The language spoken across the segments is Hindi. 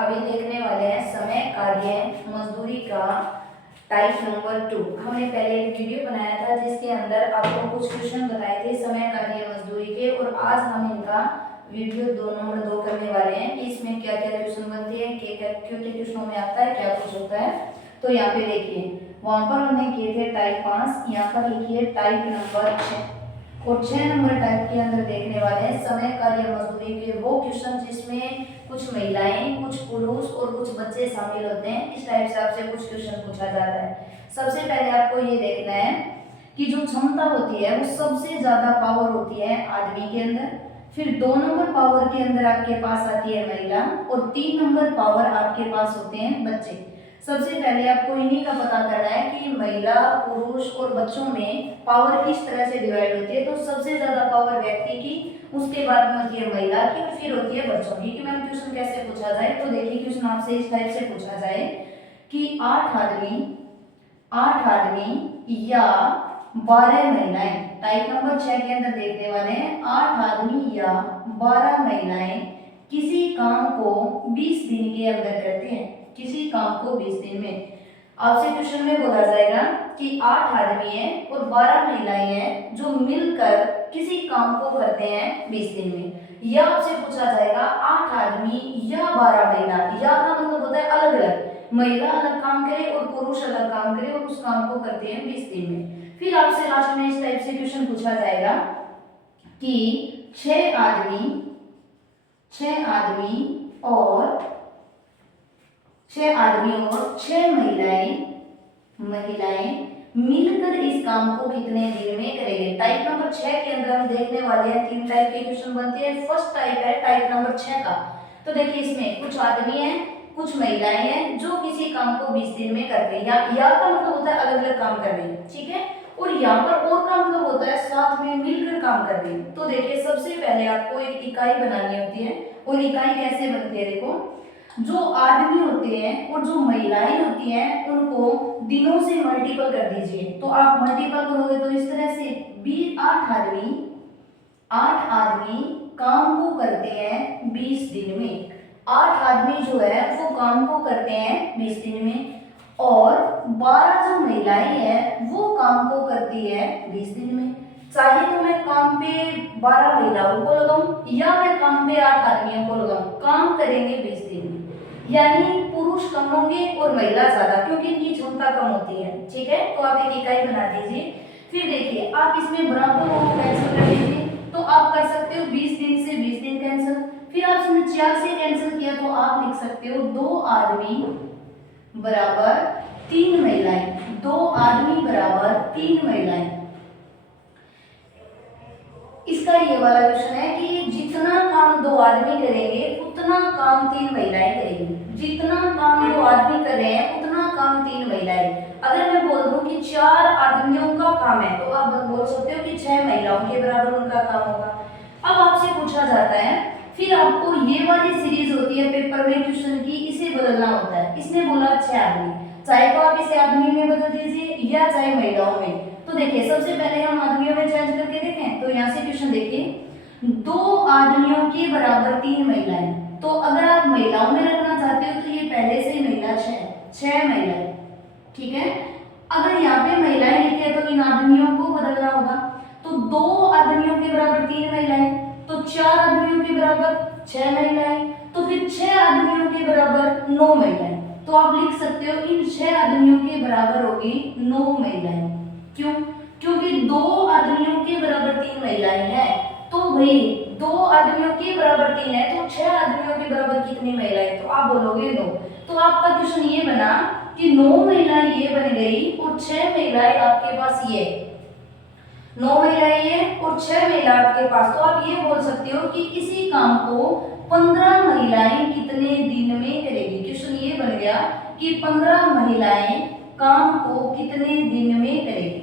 अभी देखने वाले हैं समय कार्य मजदूरी का टाइप नंबर 2। हमने पहले एक वीडियो बनाया था जिसके अंदर आपको कुछ क्वेश्चन बताए थे समय कार्य मजदूरी के, और आज हम इनका वीडियो 2 करने वाले हैं कि इसमें क्या क्या क्वेश्चन बनते हैं, क्या क्वेश्चनों में आता है, क्या कुछ होता है। तो यहाँ पे देखिए, वहां पर हमने किए थे टाइप 5, यहाँ पर लिखिए टाइप नंबर 6। और 6 नंबर टाइप के अंदर देखने वाले हैं समय कार्य मजदूरी के वो क्वेश्चन जिसमें कुछ महिलाएं, कुछ पुरुष और कुछ बच्चे शामिल होते हैं। इस टाइप से आपसे कुछ क्वेश्चन पूछा जाता है। सबसे पहले आपको ये देखना है कि जो क्षमता होती है वो सबसे ज्यादा पावर होती है आदमी के अंदर, फिर 2 नंबर पावर के अंदर आपके पास आती है महिला, और 3 नंबर पावर आपके पास होते हैं बच्चे। सबसे पहले आपको इन्हीं का पता करना है कि महिला, पुरुष और बच्चों में पावर किस तरह से डिवाइड होती है। तो सबसे ज्यादा पावर व्यक्ति की, उसके बाद में होती है महिला की, और फिर होती है बच्चों की। कि मैम क्वेश्चन कैसे पूछा जाए, तो देखिए क्वेश्चन आपसे इस टाइप से पूछा जाए कि 8 आदमी या 12 महिलाएं, टाइप नंबर 6 के अंदर देखने वाले हैं 8 आदमी या 12 महिलाएं किसी काम को 20 दिन के अंदर करते हैं। किसी काम को 20 दिन में। आपसे क्वेश्चन में बोला जाएगा कि 8 आदमी हैं और 12 महिलाएं हैं जो मिलकर किसी काम को करते हैं 20 दिन में। या आपसे पूछा जाएगा 8 आदमी या 12 महिला। या का मतलब होता है अलग अलग, महिला अलग काम करे और पुरुष अलग काम करे और उस काम को करते हैं 20 दिन में। फिर आपसे लास्ट में इस टाइप से क्वेश्चन पूछा जाएगा कि 6 आदमी और 6 महिलाएं मिलकर इस काम को कितने दिन में करेंगे। टाइप नंबर 6 के अंदर हम देखने वाले हैं 3 टाइप के क्वेश्चन बनते हैं। फर्स्ट टाइप है टाइप नंबर 6 का। तो देखिए इसमें कुछ आदमी हैं, कुछ महिलाएं हैं जो किसी काम को 20 दिन में करते हैं। या का मतलब होता है अलग अलग काम कर रहे हैं, ठीक है। और यहाँ पर और का मतलब होता है साथ में मिलकर काम कर रहे हैं। तो देखिए सबसे पहले आपको एक इकाई बनानी होती है, और इकाई कैसे बनती है, देखो जो आदमी होते हैं और जो महिलाएं होती हैं उनको दिनों से मल्टीपल कर दीजिए। तो आप मल्टीपल करोगे तो इस तरह से 8 आदमी काम को करते हैं 20 दिन में। 8 आदमी जो है वो काम को करते हैं 20 दिन में, और 12 जो महिलाएं हैं वो काम को करती है 20 दिन में। चाहे तो मैं काम पे 12 महिलाओं को लगाऊं या मैं काम पे 8 आदमियों को लगाऊं, काम करेंगे 20 दिन में। यानी पुरुष कम होंगे और महिला ज्यादा, क्योंकि इनकी क्षमता कम होती है, ठीक है। तो आप एक इकाई बना दीजिए। फिर देखिए आप इसमें बराबर को कैंसिल कर दीजिए। तो आप कर सकते हो 20 दिन से 20 दिन कैंसिल। फिर आप इसमें 4 से कैंसिल किया तो आप लिख सकते हो 2 आदमी बराबर 3 महिलाएं। 2 आदमी बराबर 3 महिलाएं। इसका ये वाला क्वेश्चन है कि जितना काम 2 आदमी करेंगे उतना काम 3 महिलाएं करेंगी। जितना काम 2 आदमी कर रहे हैं उतना काम 3 महिलाएं। अगर मैं बोल दूं कि 4 आदमियों का काम है तो आप बोल सकते हो कि 6 महिलाओं के बराबर उनका काम होगा। अब आपसे पूछा जाता है, फिर आपको ये वाली सीरीज होती है पेपर में क्वेश्चन की, इसे बदलना होता है। इसने बोला 6 आदमी, चाहे तो आप इसे आदमी में बदल दीजिए या चाहे महिलाओं में। तो देखिए सबसे पहले हम आदमियों में चेंज करके देखें। तो यहाँ से क्वेश्चन देखिए 2 आदमियों के बराबर 3 महिलाएं। तो अगर आप महिलाओं में रखना चाहते हो तो ये पहले से ही महिला 6 महिलाएं, ठीक है। अगर यहाँ पे महिलाएं लिखे हैं तो इन आदमियों को बदलना होगा। तो 2 आदमियों के बराबर 3 महिलाएं, तो 4 आदमियों के बराबर 6 महिलाएं, तो फिर 6 आदमियों के बराबर 9 महिलाएं। तो आप लिख सकते हो इन 6 आदमियों के बराबर होगी 9 महिलाएं। क्यों? क्योंकि 2 आदमियों के बराबर 3 महिलाएं हैं। तो भाई 2 आदमियों के बराबर 3 है तो 6 आदमियों के बराबर कितनी महिलाएं, तो आप बोलोगे 9। तो आपका क्वेश्चन ये बना कि 9 महिलाएं ये बन गई और 6 महिलाएं आपके पास ये। 9 महिलाएं ये और 6 महिला आपके पास। तो आप ये बोल सकते हो कि इसी काम को 15 महिलाएं कितने दिन में करेगी। क्वेश्चन ये बन गया कि 15 महिलाएं काम को कितने दिन में करेगी।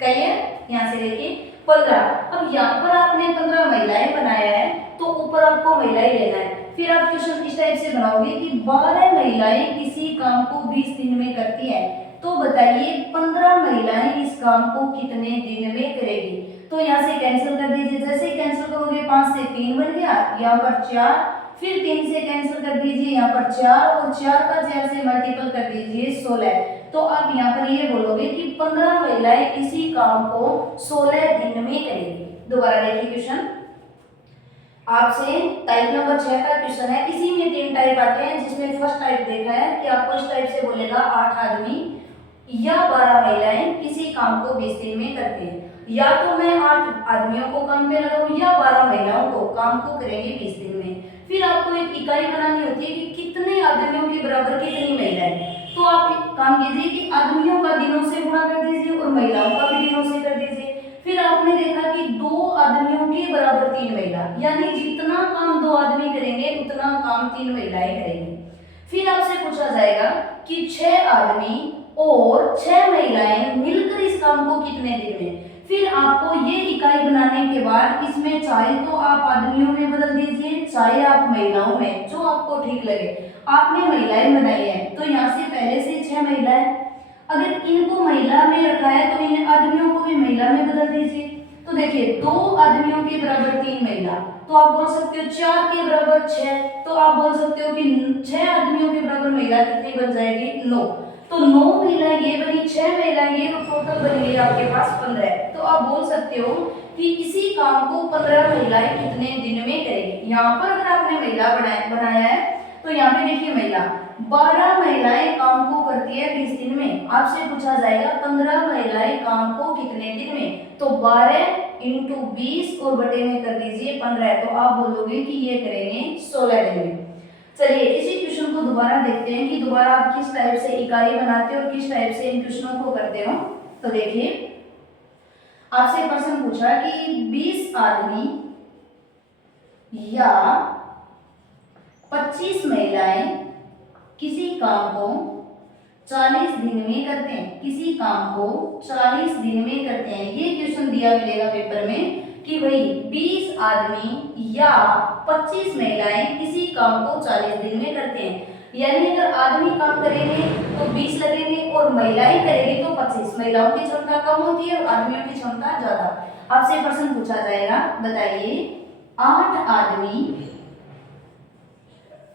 कहिए यहाँ से देखिए 15। अब यहाँ पर आपने 15 महिलाएं बनाया है तो ऊपर आपको महिलाएं लेना है। फिर आप क्वेश्चन इस टाइप से बनाओगे कि 12 महिलाएं किसी काम को 20 दिन में करती है। तो बताइए 15 महिलाएं इस काम को कितने दिन में करेगी। तो यहाँ से कैंसिल कर दीजिए। जैसे कैंसिल करोगे 5 से 3 बन गया, यहाँ पर 4, फिर 3 से कैंसिल कर दीजिए यहाँ पर 4 और 4 का 4 से मल्टीपल कर दीजिए 16। तो आप यहाँ पर ये बोलोगे कि 15 महिलाएं इसी काम को 16 दिन में करेंगी। दोबारा देखिए क्वेश्चन आपसे टाइप नंबर 6 का क्वेश्चन है। इसी में 3 टाइप आते हैं, जिसमें फर्स्ट टाइप देखा है कि आपको इस टाइप से बोलेगा 8 आदमी या 12 महिलाएं किसी काम को 20 दिन में करते हैं। या तो मैं 8 आदमियों को काम पे लगाऊं या 12 महिलाओं को काम को करेंगे 20 दिन में। फिर आपको एक इकाई बनानी होती है कि कितने आदमियों के बराबर कितनी महिलाएं। तो आप एक काम कीजिए कि आदमियों का दिनों से गुणा कर दीजिए और महिलाओं का भी दिनों से कर दीजिए। फिर आपने देखा कि 2 आदमियों के बराबर 3 महिला, यानी जितना काम 2 आदमी करेंगे उतना काम 3 महिलाएं करेंगी। फिर आपसे पूछा जाएगा कि 6 आदमी और 6 महिलाएं मिलकर इस काम को कितने दिन में। फिर आपको ये इकाई बनाने के बाद इसमें चाहे तो आप आदमियों में बदल दीजिए, चाहे आप महिलाओं में, जो आपको ठीक लगे। आपने महिलाएं बनाई है तो यहाँ से पहले से 6 महिलाएं, अगर इनको महिला में रखा है तो इन आदमियों को भी महिला में बदल दीजिए। तो देखिए 2 आदमियों के बराबर 3 महिला, तो आप बोल सकते हो 4 के बराबर 6, तो आप बोल सकते हो कि 6 आदमियों के बराबर महिला कितनी बन जाएगी 9। तो 9 महिलाएं ये बनी, 6 महिलाएं ये, तो टोटल बन गई आपके पास 15। तो आप बोल सकते हो कि इसी काम को 15 महिलाएं कितने दिन में करेगी। यहाँ पर अगर आपने महिला बनाया है तो यहाँ पे देखिए महिला 12 महिलाएं काम को करती है 20 दिन में। आपसे पूछा जाएगा 15 महिलाएं काम को कितने दिन में, तो 12 इंटू 20 और बटे में कर दीजिए 15, तो आप बोलोगे कि ये करेंगे 16 दिन में। चलिए इसी क्वेश्चन को दोबारा देखते हैं कि दोबारा आप किस टाइप से इकाई बनाते हो और किस टाइप से इन क्वेश्चनों को करते हो। तो देखिए आपसे प्रश्न पूछा कि 20 आदमी या 25 महिलाएं किसी काम को 40 दिन में करते हैं, किसी काम को 40 दिन में करते हैं। ये क्वेश्चन दिया मिलेगा पेपर में कि भाई 20 आदमी या 25 महिलाएं किसी काम को 40 दिन में करते हैं। यानी अगर आदमी काम करेंगे तो 20 लगेंगे और महिलाएं करेंगी तो 25। महिलाओं की क्षमता कम होती है और आदमियों की क्षमता ज्यादा। आपसे प्रश्न पूछा जाएगा, बताइए 8 आदमी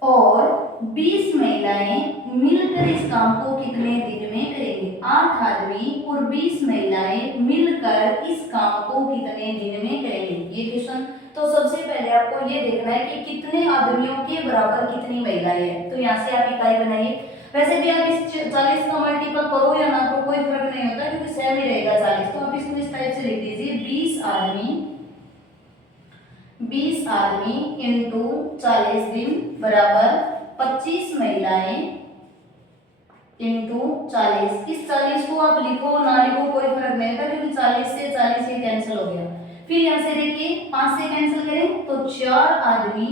और 20 महिलाएं मिलकर इस काम को कितने दिन में करेंगे। 8 आदमी और 20 महिलाएं मिलकर इस काम को कितने दिन में करेंगे, ये क्वेश्चन। तो सबसे पहले आपको ये देखना है कि कितने आदमियों के बराबर कितनी महिलाएं हैं। तो यहाँ से आप इकाई बनाइए। वैसे भी आप इस 40 का मल्टीपल करो या ना करो कोई फर्क नहीं होता, क्योंकि सेम ही रहेगा 40। तो आप इसको इस टाइप से लिख दीजिए 20 आदमी इंटू 40 दिन बराबर 25 महिलाएं इंटू 40। इस 40 को आप लिखो ना लिखो कोई फर्क नहीं होता, क्योंकि 40 से 40 ये कैंसिल हो गया। फिर यहाँ से देखिए 5 से कैंसिल करें तो 4 आदमी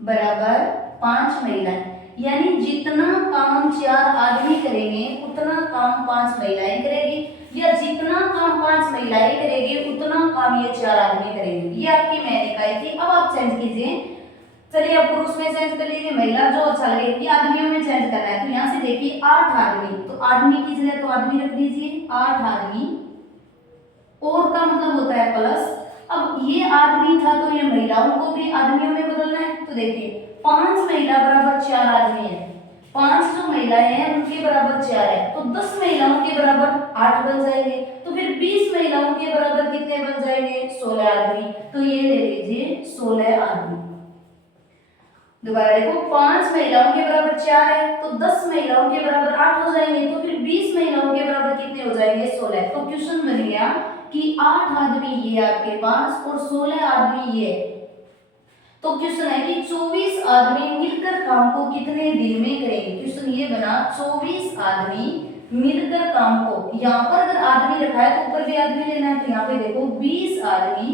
बराबर 5 महिलाएं, यानी जितना काम 4 आदमी करेंगे उतना काम 5 महिलाएं करेगी, या जितना काम 5 महिलाएं करेगी उतना काम ये 4 आदमी करेंगे। ये आपकी मैंने इकाई थी। अब आप चेंज कीजिए, चलिए आप पुरुष में चेंज कर लीजिए, महिला जो अच्छा लगे, ये आदमियों में चेंज करना है। तो यहाँ से देखिए 8 आदमी, तो आदमी की जगह तो आदमी रख दीजिए 8 आदमी, और का मतलब होता है प्लस। अब ये आदमी था तो ये महिलाओं को भी आदमियों में बदलना है। तो देखिए 5 महिला बराबर 4 आदमी है, 5 जो महिलाएं हैं उनके बराबर 4 है, तो 10 महिलाओं के बराबर 8 बन जाएंगे। तो फिर 20 महिलाओं के बराबर कितने बन जाएंगे 16 आदमी। तो ये ले लीजिए 16 आदमी। दोबारा देखो 5 महिलाओं के बराबर 4 है, तो 10 महिलाओं के बराबर 8 हो जाएंगे, तो फिर 20 महिलाओं के बराबर कितने हो जाएंगे 16। तो क्वेश्चन बन गया कि 8 आदमी ये आपके पास और 16 आदमी ये। तो क्वेश्चन है कि 24 आदमी मिलकर काम को कितने दिन में करेंगे। क्वेश्चन ये बना 24 आदमी मिलकर काम को, यहाँ पर अगर आदमी रखा है तो ऊपर भी आदमी लेना है। तो यहाँ पे देखो 20 आदमी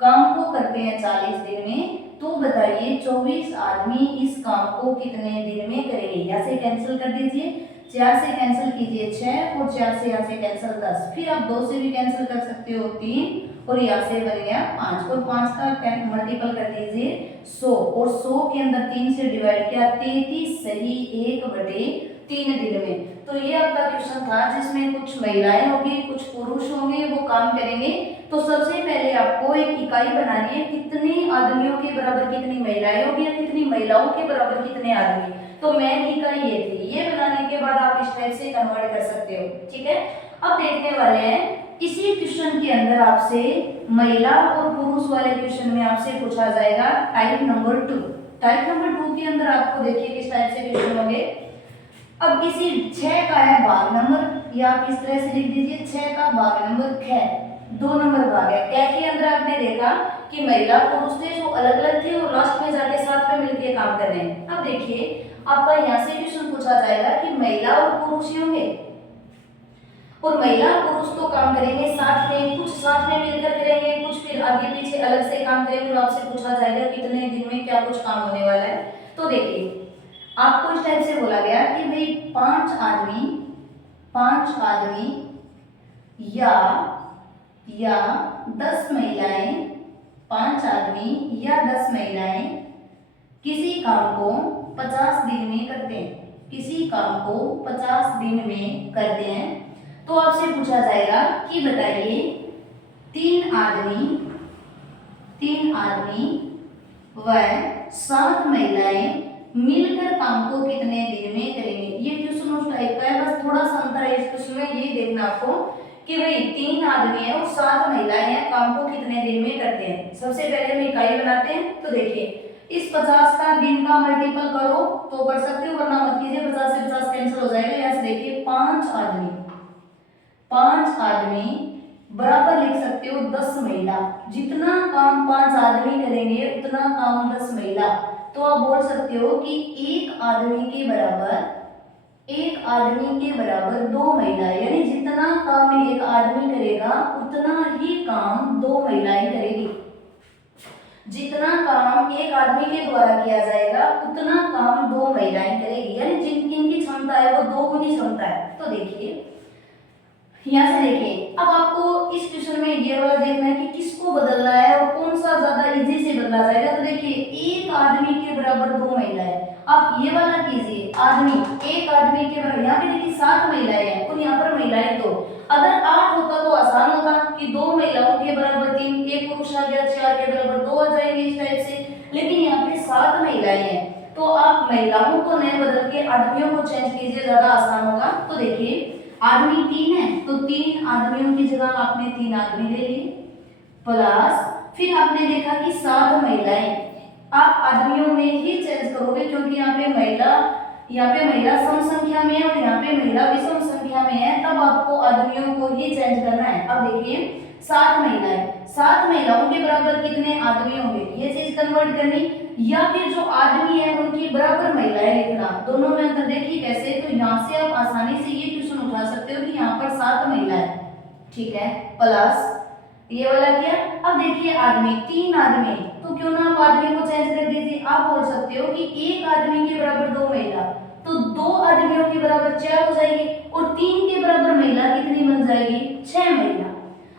काम को करते हैं 40 दिन में, तो बताइए 24 आदमी इस काम को कितने दिन में करेंगे। यहाँ से कैंसिल कर दीजिए, 4 से कैंसिल कीजिए 6 और 4 से यहाँ से कैंसिल 10, फिर आप 2 से भी कैंसिल कर सकते हो 3, और यहाँ से बन गया 5, और 5 का मल्टीपल कर दीजिए 100, और 100 के अंदर 3 से डिवाइड किया 33 सही 1/5 3 दिन में। तो ये आपका क्वेश्चन था जिसमें कुछ महिलाएं होंगी, कुछ पुरुष होंगे, वो काम करेंगे। तो सबसे पहले आपको एक इकाई बनानी है, कितने आदमियों के बराबर कितनी महिलाएं होगी या कितनी महिलाओं के बराबर कितने आदमी। तो मेन इकाई ये थी। ये बनाने के बाद आप इस टाइप से कन्वर्ट कर सकते हो, ठीक है। अब देखने वाले हैं इसी क्वेश्चन के अंदर आपसे महिला और पुरुष वाले क्वेश्चन में आपसे पूछा जाएगा टाइप नंबर 2। टाइप नंबर 2 के अंदर आपको देखिए किस टाइप से क्वेश्चन होंगे। अब इसी 6 का है भाग नंबर, या आप इस तरह से लिख दीजिए 6 का भाग नंबर ख, 2 नंबर भाग है। क्या के अंदर आपने देखा कि महिला पुरुष थे जो अलग अलग थे और लास्ट में जाके साथ में मिलकर काम कर रहे हैं। अब देखिए आपका यहाँ से क्वेश्चन पूछा जाएगा कि महिला और पुरुष ही होंगे, और महिला पुरुष तो काम करेंगे साथ में, कुछ साथ में मिलकर करेंगे, कुछ फिर आगे पीछे अलग से काम करेंगे। और आपसे पूछा जाएगा कितने दिन में क्या कुछ काम होने वाला है। तो देखिए आपको इस टाइप से बोला गया कि भाई 5 आदमी या 10 महिलाएं, 5 आदमी या 10 महिलाएं किसी काम को 50 दिन में करते हैं, किसी काम को 50 दिन में करते हैं। तो आपसे पूछा जाएगा कि बताइए 3 आदमी व 7 महिलाएं मिलकर काम को कितने दिन में करेंगे। ये क्वेश्चन उस टाइप का है, बस थोड़ा सा अंतर है इस क्वेश्चन में। ये देखना आपको कि भाई 3 आदमी है और 7 महिलाएं हैं, काम को कितने दिन में करते हैं। सबसे पहले हम इकाई बनाते हैं। तो देखिए इस 50 का दिन का मल्टीपल करो तो कर सकते हो, वरना मत कीजिए, 50 से 50 कैंसिल हो जाएगा। यहाँ से देखिए 5 आदमी बराबर लिख सकते हो 10 महिला। जितना काम 5 आदमी करेंगे उतना काम 10 महिला। तो आप बोल सकते हो कि एक आदमी के बराबर 2 महिलाएं, यानी जितना काम एक आदमी करेगा उतना ही काम 2 महिलाएं करेगी। जितना काम एक आदमी के द्वारा किया जाएगा उतना काम 2 महिलाएं करेगी, यानी जिनकी क्षमता है वो 2 गुनी क्षमता है। तो देखिए यहाँ से देखिए अब आपको इस क्वेश्चन में ये वाला देखना है कि किसको बदलना है और कौन सा ज्यादा इजी से बदला जाएगा। तो देखिए एक आदमी के बराबर 2 महिलाएं, आप ये वाला कीजिए एक आदमी के बराबर। यहाँ पे देखिए 7 महिलाएं हैं और यहाँ पर महिलाएं 2। अगर 8 होता तो आसान होता कि 2 महिलाओं के बराबर 3, एक पुरुष आ गया, 4 के बराबर 2 आ जाएंगे इस टाइप से। लेकिन यहाँ पे 7 महिलाएं हैं, तो आप महिलाओं को नहीं बदल के आदमियों को चेंज कीजिए, ज्यादा आसान होगा। तो देखिए आदमी 3 है तो 3 आदमियों की जगह आपने 3 आदमी ले लिए, प्लस फिर आपने देखा कि 7 महिलाएं। आप आदमियों में ही चेंज करोगे क्योंकि यहाँ पे महिला सम संख्या में है और यहाँ पे महिला विषम संख्या में है, तब आपको आदमियों को ही चेंज करना है। अब देखिए 7 महिलाओं के बराबर कितने आदमी होंगे, ये चीज कन्वर्ट करनी, या फिर जो आदमी है उनकी बराबर महिलाएं लिखना। दोनों में अंतर देखिए कैसे। तो यहाँ से आप आसानी से ये क्वेश्चन उठा सकते हो कि यहाँ पर 7 महिलाएं, ठीक है, प्लस ये वाला क्या। अब देखिए आदमी 3 आदमी, तो क्यों ना आप आदमी को चेंज कर दीजिए। आप बोल सकते हो कि एक आदमी के बराबर 2 महिला, तो 2 आदमियों के बराबर 4 हो जाएगी, और 3 के बराबर महिला कितनी बन जाएगी, 6 महिला।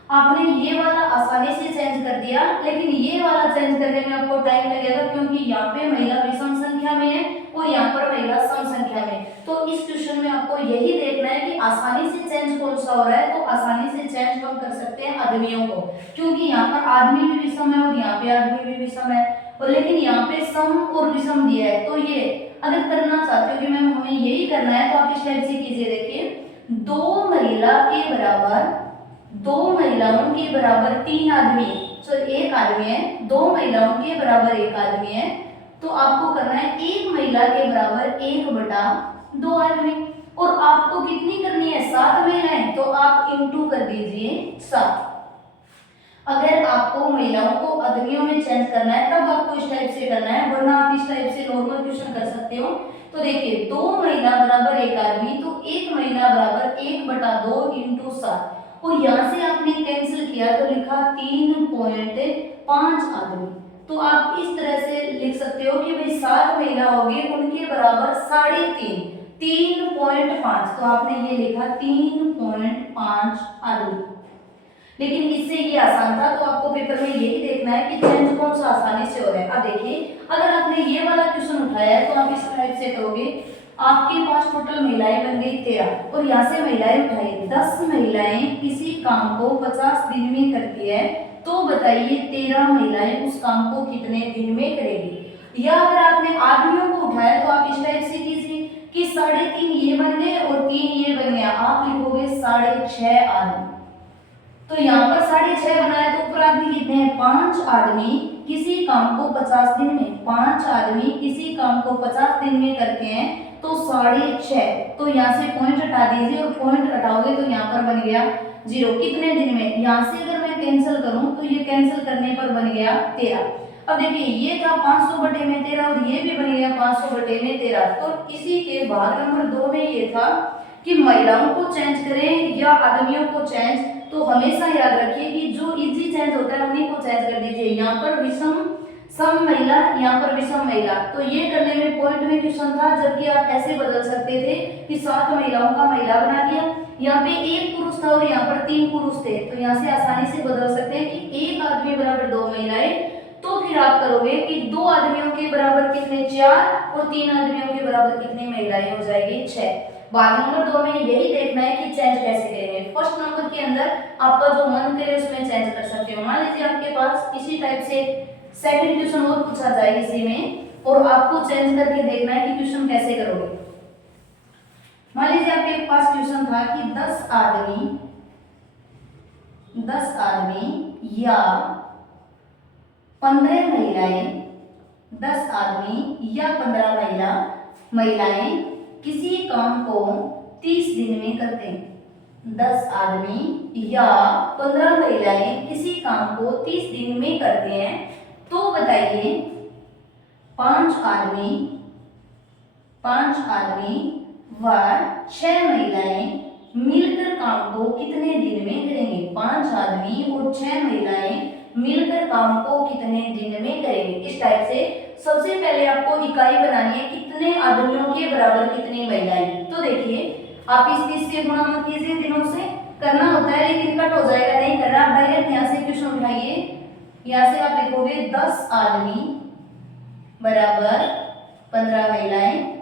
आपने ये वाला आसानी से चेंज कर दिया, लेकिन ये वाला चेंज करने में आपको टाइम लगेगा क्योंकि यहाँ पे महिला विषम संख्या में है और यहाँ पर महिला सम संख्या में। तो इस क्वेश्चन में आपको यही देखना है कि आसानी से चेंज कौन सा हो रहा है। तो आसानी से चेंज हम कर सकते हैं आदमियों को, क्योंकि यहाँ पर आदमी भी विषम है और यहाँ पे आदमी भी विषम है, और लेकिन यहाँ पे सम और विषम दिया है। तो ये अगर करना चाहते हो कि मैम हमें यही करना है, तो आप इस टाइप से कीजिए। देखिए 2 महिलाओं के बराबर 3 आदमी, सो एक आदमी है, 2 महिलाओं के बराबर 1 आदमी है, तो आपको करना है 1 महिला के बराबर 1/2 आदमी। और आपको कितनी करनी है, 7 महिलाएं, तो आप इंटू कर दीजिए 7। अगर आपको महिलाओं को आदमियों में चेंज करना है तब आपको इस टाइप से करना है, वरना आप इस टाइप से नॉर्मल क्वेश्चन कर सकते हो। तो देखिए 2 महिला बराबर 1 आदमी, तो 1 महिला बराबर 1/2 इंटू 7, और यहाँ से आपने कैंसिल किया तो लिखा 3.5 आदमी। तो आप इस तरह से लिख सकते हो कि भाई 7 महिला होगी, उनके बराबर 3.5, 3.5, तो आपने ये लिखा 3.5 आदमी। लेकिन इससे ये आसान था, तो आपको पेपर में यही देखना है कि चेंज कौन सा आसानी से हो रहा है। अब देखिए अगर आपने ये वाला क्वेश्चन उठाया है तो आप इस टाइप से करोगे, आपके पास टोटल महिलाएं बन गई 13 और यहाँ से महिलाएं उठाई 10 महिलाएं किसी काम को 50 दिन में करती है, तो बताइए 13 महिलाएं उस काम को कितने दिन में करेगी। या अगर आपने आदमियों को उठाया तो आप इस टाइप से कीजिए कि 3.5 ये बन गए और 3 ये बन गया, आप लिखोगे 6.5 आदमी। तो यहाँ पर 6.5 बनाया तो ऊपर आदमी कितने हैं, 5 आदमी किसी काम को 50 दिन में, 5 आदमी किसी काम को 50 दिन में करते हैं, तो 6.5। तो यहाँ से पॉइंट हटा दीजिए और पॉइंट हटाओगे तो यहाँ पर बन गया 0। कितने दिन में, यहाँ से अगर मैं कैंसिल करूं तो ये कैंसिल करने पर बन गया 13। अब देखिए ये था 500/13 और ये भी बन गया 500/13। तो इसी के भाग नंबर 2 में ये था कि महिलाओं को चेंज करें या आदमियों को चेंज। तो हमेशा याद रखिए कि जो इजी चेंज होता है उन्हीं को चेंज कर दीजिए। यहाँ पर विषम सम महिला, यहाँ पर विषम महिला, तो ये करने में पॉइंट में क्वेश्चन था, जबकि आप ऐसे बदल सकते थे कि 7 महिलाओं का महिला बना दिया, यहाँ पे 1 पुरुष था और यहाँ पर 3 पुरुष थे, तो यहाँ से आसानी से बदल सकते हैं कि 1 आदमी बराबर 2 महिलाएं। तो फिर आप करोगे कि 2 आदमियों के बराबर कितने, 4, और 3 आदमियों के बराबर कितनी महिलाएं हो जाएगी, 6। भाग नंबर 2 में यही देखना है कि चेंज कैसे करेंगे। फर्स्ट नंबर के अंदर आपका जो मन करे उसमें चेंज कर सकते हो। मान लीजिए आपके पास इसी टाइप से सेकंड क्वेश्चन और पूछा जाए इसी में, और आपको चेंज करके देखना है कि क्वेश्चन कैसे करोगे। मान लीजिए आपके पास क्वेश्चन था कि 10 आदमी या 15 महिलाएं, 10 आदमी या 15 महिलाएं किसी काम को 30 दिन में करते हैं। 10 आदमी या 15 महिलाएं किसी काम को 30 दिन में करते हैं, तो बताइए 5 आदमी व 6 महिलाएं मिलकर काम को कितने दिन में करेंगे। 5 आदमी और 6 महिलाएं मिलकर काम को कितने दिन में करेंगे। इस टाइप से सबसे पहले आपको इकाई बनानी है, कितने आदमियों के बराबर कितनी महिलाएं। तो देखिए आप इस 30 से गुणा मत कीजिए, दिनों से करना होता है लेकिन कट हो जाएगा, नहीं करना। आप डायरेक्ट यहाँ से क्वेश्चन उठाइए, यहाँ से आप लिखोगे 10 आदमी बराबर 15 महिलाएं,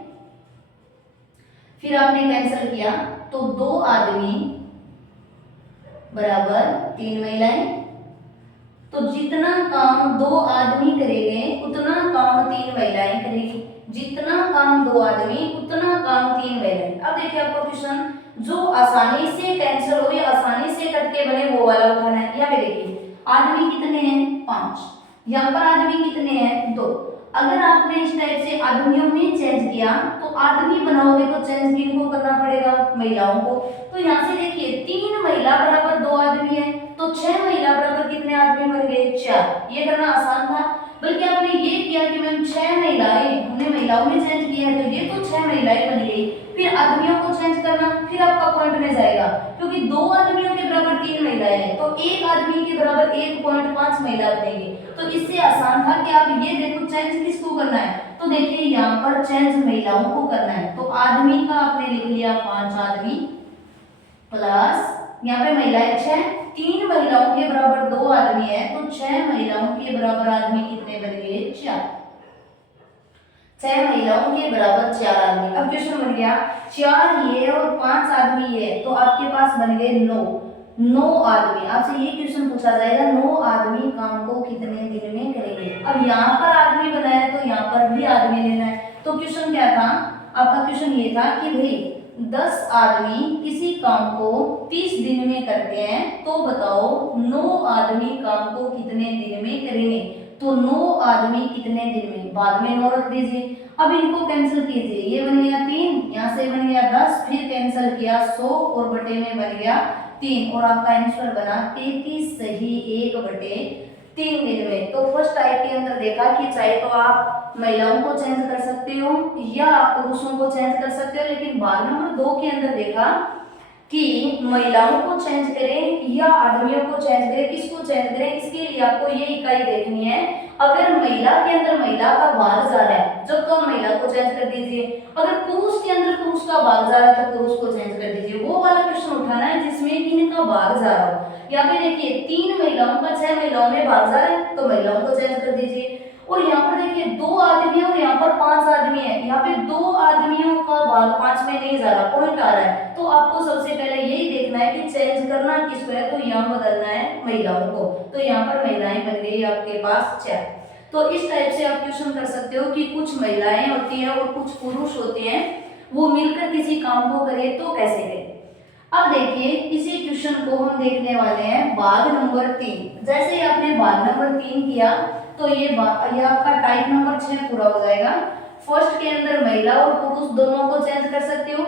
फिर आपने कैंसिल किया तो 2 आदमी बराबर 3 महिलाएं। तो जितना काम 2 आदमी करेंगे उतना काम 3 महिलाएं करेगी। जितना काम 2 आदमी उतना काम 3 महिलाएं। अब देखिए आपको क्वेश्चन जो आसानी से कैंसिल हो या आसानी से कट के बने वो वाला उठाना है। यहाँ पे देखिए आदमी कितने हैं, 5, यहाँ पर आदमी कितने हैं, 2। अगर आपने इस टाइप से आदमियों में चेंज किया तो आदमी बनाओगे तो चेंज किनको करना पड़ेगा, महिलाओं को। तो यहाँ से देखिए 3 महिला बराबर 2 आदमी है, तो 6 महिला बराबर कितने आदमी बन गए, 4। ये करना आसान था, बल्कि आपने ये किया कि मैम 6 महिलाएं, हमने महिलाओं में चेंज किया है तो ये तो 6 महिलाएं बन गई। फिर आदमियों को चेंज करना, फिर आपका पॉइंट में जाएगा, क्योंकि 2 आदमियों के बराबर 3 महिलाएं हैं, तो 1 आदमी के बराबर 1.5 महिला बनेगी। तो इससे आसान था कि आप ये देखो चेंज किसको करना है। तो देखिए यहाँ पर चेंज महिलाओं को करना है, तो आदमी का आपने लिख लिया 5 आदमी प्लस यहाँ पे महिलाएं 6, 3 महिलाओं के बराबर 2 आदमी है, तो 6 महिलाओं के बराबर आदमी कितने बन गए, 4। 6 महिलाओं के बराबर 4 आदमी। अब क्वेश्चन बन गया 4 ये और 5 आदमी ये, तो आपके पास बन गए 9 आदमी। आपसे ये क्वेश्चन पूछा जाएगा 9 आदमी काम को कितने दिन में करेंगे। अब यहाँ पर आदमी बनाया है तो यहाँ पर भी आदमी लेना है। तो क्वेश्चन क्या था आपका, क्वेश्चन ये था कि भाई 10 आदमी किसी काम को 30 दिन में करते हैं, तो बताओ 9 आदमी काम को कितने दिन में करेंगे। तो 9 आदमी कितने दिन में, बाद में 9 रख दीजिए। अब इनको कैंसिल कीजिए, ये बन गया 3, यहाँ से बन गया 10, फिर कैंसिल किया 100 और बटे में बन गया 3, और आपका आंसर बना 33 सही 1/3 दिन में। तो फर्स्ट टाइप के अंदर देखा कि चाहे तो आप महिलाओं को चेंज कर सकते हो या पुरुषों को चेंज कर सकते हो, लेकिन भाग नंबर 2 के अंदर देखा कि महिलाओं को चेंज करें या आदमियों को चेंज करें, किसको चेंज करें। इसके लिए आपको ये इकाई देखनी है, अगर महिला के अंदर महिला का भाग जा रहा है जब तो आप महिला को चेंज कर दीजिए, अगर पुरुष के अंदर पुरुष का भाग जा रहा है तो पुरुष को चेंज कर दीजिए। वो वाला क्वेश्चन उठाना है जिसमें इनका भाग जा रहा हो। यहाँ पे देखिए 3 महिलाओं का 6 महिलाओं में भाग जा रहा है तो महिलाओं को चेंज कर दीजिए, और यहाँ पर देखिए 2 आदमी और यहाँ पर 5 5 आदमी है, यहाँ पे 2 आदमियों का भाग 5 में नहीं जा रहा, पॉइंट आ रहा है। तो आपको सबसे पहले यही देखना है कि चेंज करना किसको है, तो यहाँ बदलना है महिलाओं को। तो यहाँ पर महिलाएं बन गई आपके पास 4। तो इस टाइप से आप क्वेश्चन कर सकते हो कि कुछ महिलाएं होती हैं और कुछ पुरुष होते हैं, वो मिलकर किसी काम को करे तो कैसे करें। अब देखिए इसी क्वेश्चन को हम देखने वाले हैं भाग नंबर 3। जैसे ही आपने भाग नंबर 3 किया तो ये आपका टाइप नंबर 6 पूरा हो जाएगा। फर्स्ट के अंदर महिला और पुरुष दोनों को चेंज कर सकते हो,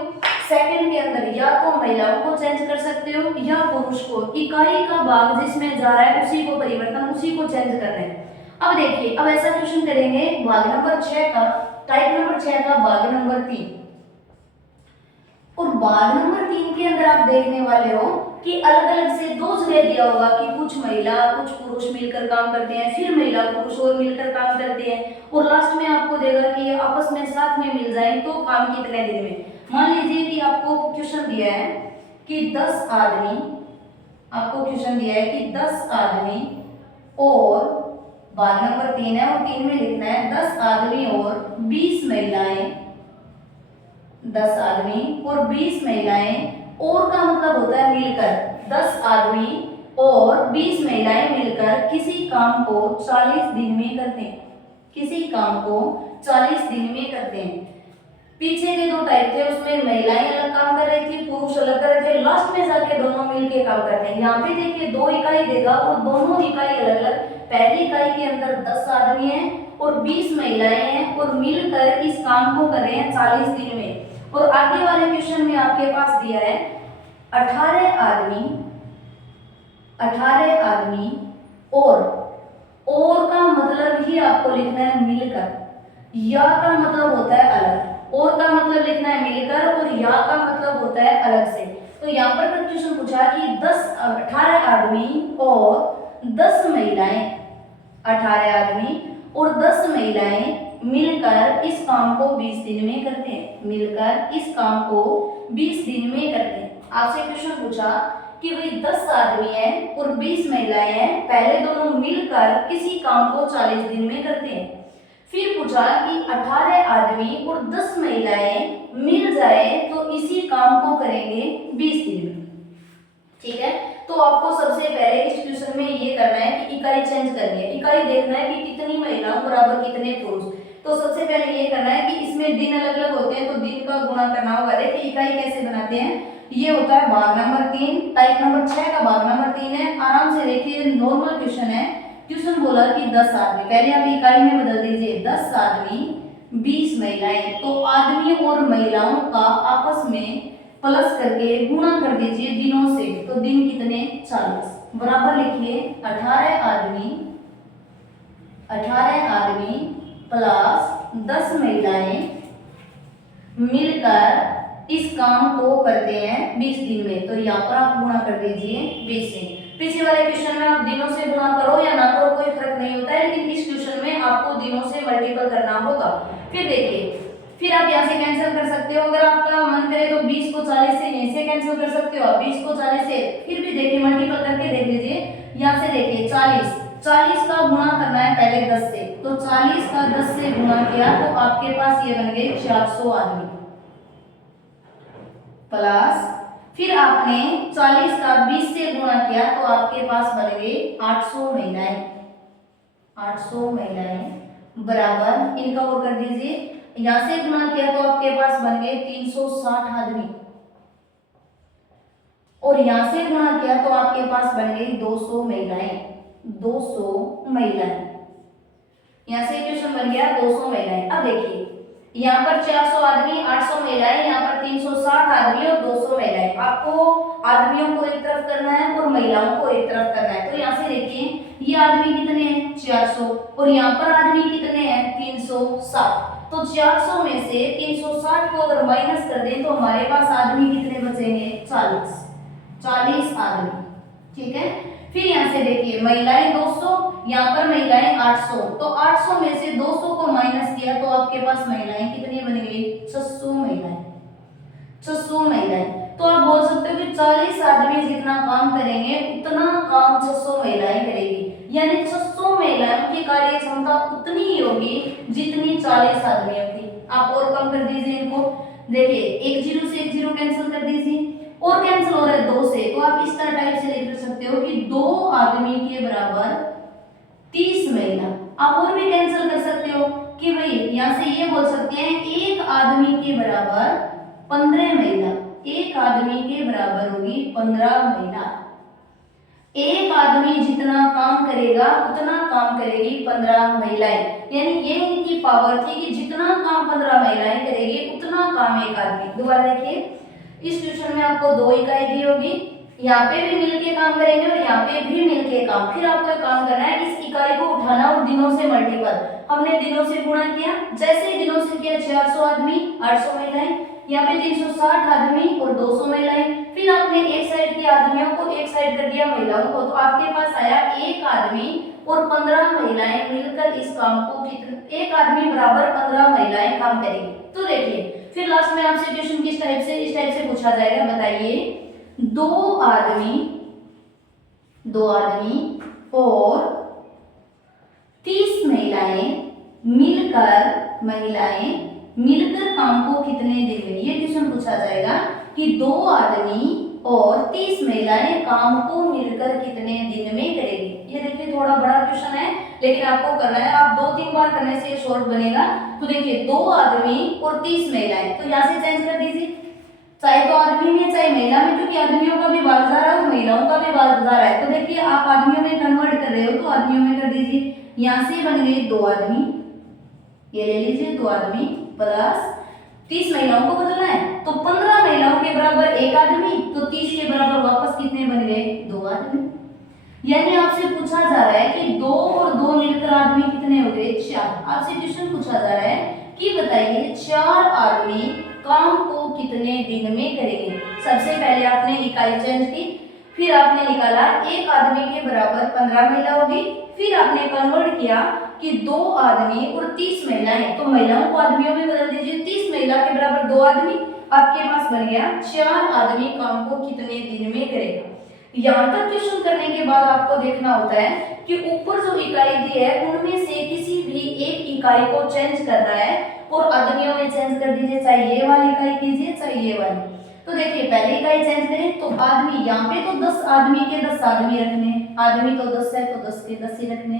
सेकंड के अंदर या तो महिलाओं को चेंज कर सकते हो या पुरुष को। इकाई का भाग जिसमें जा रहा है उसी को परिवर्तन, उसी को चेंज कर रहे हैं। अब देखिए अब ऐसा क्वेश्चन करेंगे भाग नंबर 6 का, टाइप नंबर 6 का भाग नंबर 3। और भाग नंबर 3 के अंदर आप देखने वाले हो कि अलग अलग से 2 जगह दिया होगा कि कुछ महिला कुछ पुरुष मिलकर काम करते हैं, फिर महिला पुरुष और मिलकर काम करते हैं, और लास्ट में आपको देगा कि ये आपस में साथ में मिल जाए तो काम कितने दिन में। मान लीजिए कि आपको क्वेश्चन दिया है कि 10 आदमी, आपको क्वेश्चन दिया है कि 10 आदमी और भाग नंबर 3 है और 3 में लिखना है 10 आदमी और 20 महिलाएं, 10 आदमी और 20 महिलाएं, और का मतलब होता है मिलकर। 10 आदमी और 20 महिलाएं मिलकर किसी काम को 40 दिन में करते हैं, किसी काम को 40 दिन में करते हैं। पीछे के 2 टाइप थे, उसमें महिलाएं अलग काम कर रही थी, पुरुष अलग कर रहे थे, लास्ट में जाके दोनों मिलके काम करते हैं। यहाँ पे देखिए 2 इकाई देगा और दोनों इकाई अलग अलग। पहली इकाई के अंदर 10 आदमी हैं और 20 महिलाएं हैं और मिलकर इस काम को कर रहे हैं 40 दिन में। और आगे वाले क्वेश्चन में आपके पास दिया है 18 आदमी, 18 आदमी और का मतलब ही आपको लिखना है मिलकर, या का मतलब होता है अलग, और का मतलब लिखना है मिलकर और या का मतलब होता है अलग से। तो यहाँ पर क्वेश्चन पूछा कि 18 आदमी और 10 महिलाएं, 18 आदमी और 10 महिलाएं मिलकर इस काम को 20 दिन में करते हैं, मिलकर इस काम को 20 दिन में करते हैं। आपसे क्वेश्चन पूछा कि भाई 10 आदमी हैं और 20 महिलाएं हैं, पहले दोनों मिलकर किसी काम को 40 दिन में करते हैं। फिर पूछा कि 18 आदमी और 10 महिलाएं मिल जाए तो इसी काम को करेंगे 20 दिन में। ठीक है, तो आपको सबसे पहले इस क्वेश्चन में ये करना है कि इकाई चेंज करनी है, इकाई देखना है कि कितनी महिलाओं बराबर कितने पुरुष। तो सबसे पहले ये करना है कि इसमें दिन अलग अलग होते हैं तो दिन का गुणा करना होगा। देखिए इकाई कैसे बनाते हैं, ये होता है भाग नंबर 3, टाइप नंबर 6 का भाग नंबर 3 है। आराम से देखिए नॉर्मल क्वेश्चन है। क्वेश्चन बोला कि 10 आदमी, पहले आप इकाई में बदल दीजिए 10 आदमी 20 महिलाएं, तो आदमी और महिलाओं का आपस में प्लस करके गुणा कर दीजिए दिनों से, तो दिन कितने 40, बराबर लिखिए 18 आदमी प्लस 10 महिलाएं मिलकर इस काम को करते हैं 20 दिन में। तो यहाँ पर आप गुणा कर दीजिए 20 से। पीछे वाले क्वेश्चन में आप दिनों से गुणा करो या ना करो कोई फर्क नहीं होता है, लेकिन इस क्वेश्चन में आपको दिनों से मल्टीपल करना होगा। फिर देखिए, फिर आप यहाँ से कैंसिल कर सकते हो, अगर आपका मन करे तो 20 को 40 से यहीं से कैंसिल कर सकते हो, 20 को 40 से। फिर भी देखिए मल्टीपल करके देख लीजिए, यहाँ से देखिए 40 का गुणा करना है पहले 10 से, तो 40 का 10 से गुणा किया तो आपके पास ये बन गए 400 आदमी, प्लस फिर आपने 40 का 20 से गुणा किया तो आपके पास बन गए 800 महिलाएं, 800 महिलाएं बराबर, इनका वो कर दीजिए, यहां से गुणा किया तो आपके पास बन गए 360 आदमी, और यहां से गुणा किया तो आपके पास बन गई 200 महिलाएं, 200 महिलाएं। यहां से क्वेश्चन बन गया 200 महिलाएं। अब देखिए यहाँ पर 400 आदमी 800 महिलाएं, यहाँ पर 360 आदमी और 200 महिलाएं। आपको आदमियों को एक तरफ करना है और महिलाओं को एक तरफ करना है। तो यहाँ से देखिए ये आदमी कितने हैं 400 और यहाँ पर आदमी कितने हैं 360। तो 400 में से 360 को अगर माइनस कर दें तो हमारे पास आदमी कितने बचेंगे 40 आदमी। ठीक है, फिर यहाँ से देखिए महिलाएं 200, यहाँ पर महिलाएं 800, तो 800 में से 200 को माइनस किया तो आपके पास महिलाएं कितनी बन गई 600 महिलाएं, 600 महिलाएं। तो आप बोल सकते हो कि 40 आदमी जितना काम करेंगे उतना काम 600 महिलाएं करेगी, यानी 600 महिलाओं की की कार्य क्षमता उतनी ही होगी जितनी 40 आदमियों की। आप और कम कर दीजिए इनको, देखिए एक जीरो से एक जीरो कैंसिल कर दीजिए और कैंसिल हो रहा है 2 से, तो आप इस तरह टाइप से लिख सकते हो कि 2 आदमी के बराबर 30 महिला। आप और भी कैंसिल कर सकते हो कि भाई यहाँ से ये बोल सकते हैं एक आदमी के बराबर 15 महिला, एक आदमी के बराबर होगी 15 महिला। एक आदमी जितना काम करेगा उतना काम करेगी 15 महिलाएं, यानी ये इनकी पावर थी कि जितना काम 15 महिलाएं करेगी उतना काम एक आदमी। दोबारा देखिए, इस क्वेश्चन में आपको 2 इकाई दी होगी, यहाँ पे भी मिलके काम करेंगे और यहाँ पे भी मिलके काम। फिर आपको एक काम करना है, इस इकाई को उठाना और दिनों से मल्टीपल, हमने दिनों से गुणा किया, जैसे ही दिनों से किया 400 आदमी 800 महिलाएं, यहाँ पे 360 आदमी और 200 महिलाएं। फिर आपने एक साइड के आदमियों को एक साइड कर दिया महिलाओं को, तो आपके पास आया एक आदमी और 15 महिलाएं मिलकर इस काम को एक आदमी बराबर 15 महिलाएं काम करेंगी। तो देखिए फिर लास्ट में आपसे क्वेश्चन किस टाइप से, इस टाइप से पूछा जाएगा, बताइए 2 आदमी और 30 महिलाएं मिलकर काम को कितने दिन में, ये क्वेश्चन पूछा जाएगा कि 2 आदमी और 30 महिलाएं काम को मिलकर कितने दिन में करेगी। ये देखिए थोड़ा बड़ा क्वेश्चन है लेकिन आपको करना है, आप 2-3 बार करने से ये शॉर्ट बनेगा। तो देखिए 2 आदमी और 30 महिलाएं, तो यहाँ से चेंज कर दीजिए, चाहे तो आदमी में चाहे महिला में, क्योंकि आदमियों का भी भाग जा रहा है और महिलाओं का भी भाग जा रहा है। तो देखिए आप आदमियों में कन्वर्ट कर रहे हो तो आदमियों में कर दीजिए, यहाँ से बन गए 2 आदमी, ये ले लीजिए 2 आदमी प्लस 30 महिलाओं को बदलना है तो 15 महिलाओं के बराबर एक आदमी, तो 30 के बराबर वापस कितने बन गए 2 आदमी। यानी आपसे पूछा जा रहा है कि 2 और 2 मिलकर आदमी कितने हो गए 4। आपसे क्वेश्चन पूछा जा रहा है कि बताइए 4 आदमी काम को कितने दिन में करेंगे। सबसे पहले आपने इकाई चेंज की, फिर आपने निकाला एक आदमी के बराबर 15 महिला होगी, फिर आपने कन्वर्ट किया कि 2 आदमी और 30 महिलाएं, तो महिलाओं को आदमियों में बदल दीजिए, 30 महिला के बराबर 2 आदमी, आपके पास बन गया 4 आदमी काम को कितने दिन में करेगा। यहाँ तक क्वेश्चन करने के बाद आपको देखना होता है कि ऊपर जो इकाई दी है उनमें से किसी भी एक इकाई को चेंज करना है और आदमियों में चेंज कर दीजिए, चाहे ये वाली इकाई कीजिए चाहे ये वाली। तो देखिए पहले इकाई चेंज करें तो आदमी, यहाँ पे तो 10 आदमी के 10 आदमी रखने, आदमी तो 10 है तो 10 के 10 ही रखने।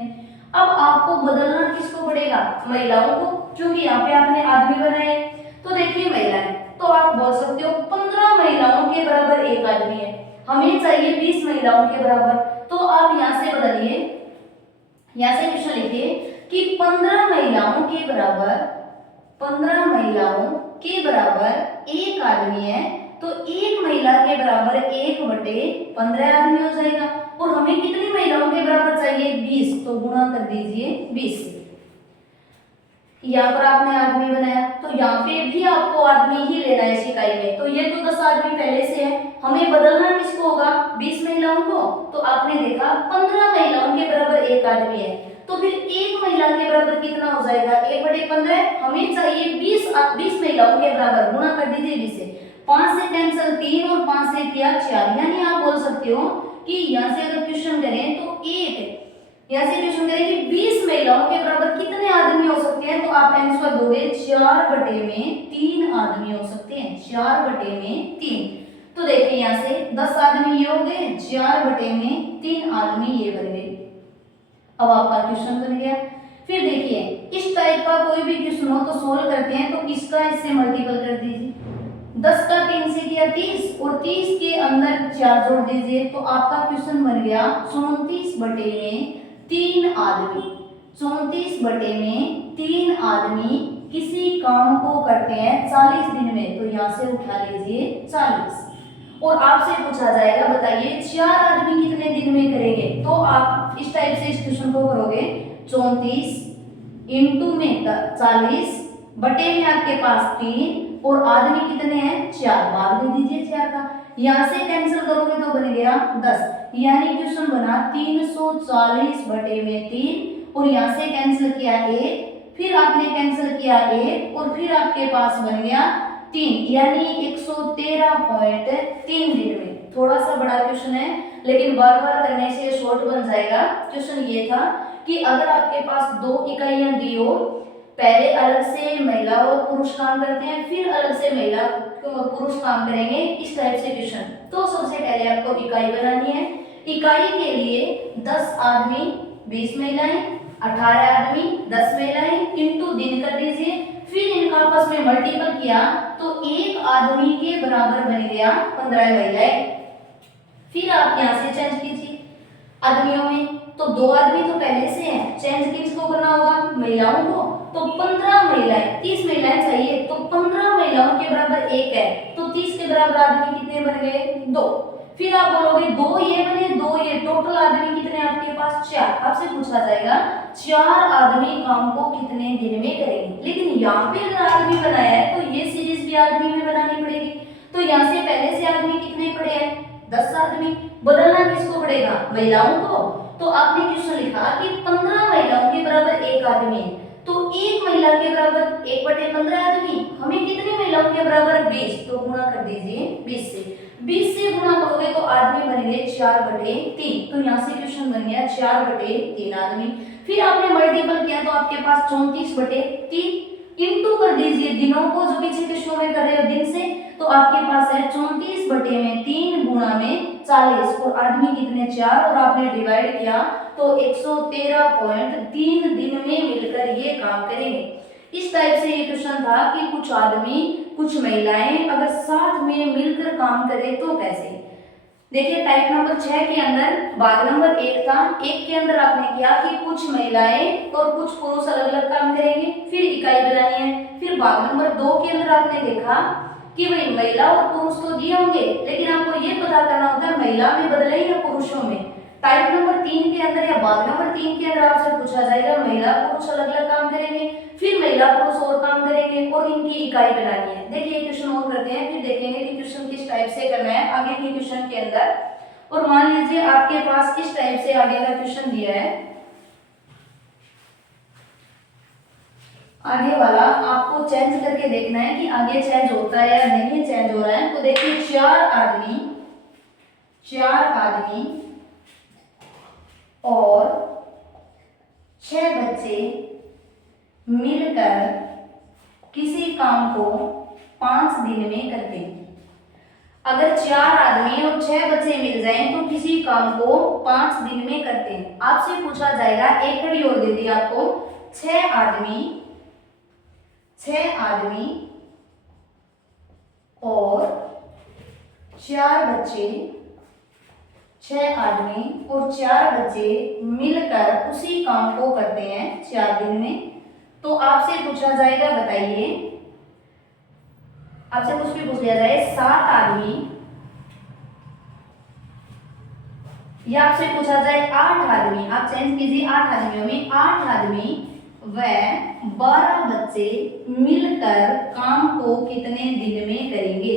अब आपको बदलना किसको पड़ेगा, महिलाओं को, क्योंकि यहाँ पे आपने आदमी बनाए। तो देखिए महिलाएं, तो आप बोल सकते हो 15 महिलाओं के बराबर एक आदमी है, हमें चाहिए 20 महिलाओं के बराबर। तो आप यहाँ से बदलिए, यहाँ से क्वेश्चन लिखिए कि 15 महिलाओं के बराबर एक आदमी है, तो एक महिला के बराबर 1/15 आदमी हो जाएगा। और हमें कितनी महिलाओं के बराबर चाहिए 20, तो गुणा कर दीजिए 20। यहाँ पर आपने आदमी बनाया तो यहाँ पे भी आपको आदमी ही लेना है इस इकाई में। तो ये तो 10 आदमी पहले से है, हमें बदलना किसको होगा 20 महिलाओं को। तो आपने देखा 15 महिलाओं के बराबर एक आदमी है, तो फिर एक महिला के बराबर कितना हो जाएगा 1/15, हमें चाहिए 20 महिलाओं के बराबर, गुणा कर दीजिए 20 से। 5 से कैंसिल 3 और 5 से किया 4, यानी आप बोल सकते हो कि यहाँ से अगर क्वेश्चन करें तो यहाँ से क्वेश्चन करें कि 20 महिलाओं के बराबर कितने आदमी हो सकते हैं, तो आप आंसर दोगे 4/3 आदमी हो सकते हैं, 4/3। तो देखिए यहाँ से 10 आदमी ये हो गए, 4/3 आदमी ये बन गए। अब आपका क्वेश्चन बन गया। फिर देखिए इस टाइप का कोई भी क्वेश्चन हो तो सोल्व करते हैं, तो इसका इससे मल्टीपल कर दीजिए, 10 का 3 से किया 30 और 30 के अंदर 4 जोड़ दीजिए, तो आपका क्वेश्चन बन गया 34/3 आदमी। 34/3 आदमी किसी काम को करते हैं 40 दिन में, तो यहाँ से उठा लीजिए 40। और आपसे पूछा जाएगा बताइए 4 आदमी कितने दिन में करेंगे, तो आप इस टाइप से इस क्वेश्चन को करोगे 34 इंटू में 40 बटे में आपके पास 3 और आदमी कितने हैं 4, भाग दे दीजिए 4 का, यहाँ से कैंसिल करोगे तो बन गया 10, यानी क्वेश्चन बना 340/3 और यहाँ से कैंसिल किया 1, फिर आपने कैंसिल किया 1 और फिर आपके पास बन गया 3, यानी 113.3 दिन में। थोड़ा सा बड़ा क्वेश्चन है लेकिन बार बार करने से शॉर्ट बन जाएगा। क्वेश्चन ये था कि अगर आपके पास 2 इकाइयां दी हो, पहले अलग से महिला और पुरुष काम करते हैं, फिर अलग से महिला पुरुष काम करेंगे, इस टाइप से क्वेश्चन। तो सबसे पहले आपको इकाई बनानी है। इकाई के लिए 10 आदमी 20 महिलाएं, 18 आदमी 10 महिलाएं इंटू दिन कर दीजिए, फिर इनका आपस में मल्टीपल किया तो एक आदमी के बराबर बन गया 15 महिलाएं। फिर आप यहाँ से चेंज कीजिए आदमियों में, तो 2 आदमी तो पहले से हैं, चेंज किसको करना होगा, महिलाओं को। तो 15 महिलाएं, 30 महिलाएं चाहिए, तो 15 महिलाओं के बराबर 1 है, तो 30 के बराबर आदमी कितने बन गए, 2। फिर आप बोलोगे 2 ये बने 2 ये, टोटल आदमी कितने आपके पास, 4। आपसे पूछा जाएगा 4 आदमी काम को कितने दिन में करेंगे। लेकिन यहाँ पे अगर आदमी बनाया है तो ये सीरीज भी आदमी में बनानी पड़ेगी। तो यहाँ से पहले से आदमी कितने पड़े हैं, 10 आदमी। बदलना किसको पड़ेगा, महिलाओं को। तो आपने क्वेश्चन लिखा कि 15 महिलाओं के बराबर 1 आदमी है, तो 1 महिला के बराबर 1/15 आदमी, हमें कितनी महिलाओं के बराबर 20, तो गुणा कर दीजिए 20 से। 20 से गुणा करोगे तो आदमी बन गए 4/3, तो यहाँ से क्वेश्चन बन गया 4/3 आदमी। फिर आपने मल्टीपल किया तो आपके पास 34/3 इंटू कर दीजिए दिनों को, जो पीछे के शो में कर रहे हो दिन से, तो आपके पास है 34/3 गुणा में 40, और आदमी कितने 4, और आपने डिवाइड किया तो 113.3 दिन में मिलकर ये काम करेंगे। इस टाइप से ये क्वेश्चन था कि कुछ आदमी कुछ महिलाएं अगर साथ में मिलकर काम करें तो कैसे। देखिए टाइप नंबर 6 के अंदर भाग नंबर 1 था, 1 के अंदर आपने किया कि कुछ महिलाएं और कुछ पुरुष अलग अलग काम करेंगे, फिर इकाई बनानी है। फिर भाग नंबर 2 के अंदर आपने देखा कि भाई महिला और पुरुष तो दिए होंगे, लेकिन आपको ये पता करना होता है महिला में बदले या पुरुषों में। टाइप नंबर 3 के अंदर या भाग नंबर 3 के अंदर आपसे पूछा जाएगा महिला पुरुष अलग अलग काम करेंगे, फिर महिला पुरुष और काम करेंगे और इनकी इकाई बनानी है। देखिए क्वेश्चन और करते हैं, फिर देखेंगे कि क्वेश्चन किस टाइप से करना है आगे के क्वेश्चन के अंदर। और मान लीजिए आपके पास किस टाइप से आगे का क्वेश्चन दिया है, आगे वाला आपको चेंज करके देखना है कि आगे चेंज होता है या नहीं चेंज हो रहा है। तो देखिए 4 आदमी और 6 बच्चे मिलकर किसी काम को 5 दिन में करते हैं। अगर 4 आदमी और 6 बच्चे मिल जाएं तो किसी काम को 5 दिन में करते हैं। आपसे पूछा जाएगा, एक कड़ी और दे दी आपको, 6 आदमी और 4 बच्चे, 6 आदमी और 4 बच्चे मिलकर उसी काम को करते हैं 4 दिन में। तो आपसे पूछा जाएगा, बताइए, आपसे कुछ भी पूछ लिया जाए 7 आदमी, या आपसे पूछा जाए 8 आदमी, आप चेंज कीजिए 8 आदमियों में 8 आदमी व 12 बच्चे मिलकर काम को कितने दिन में करेंगे।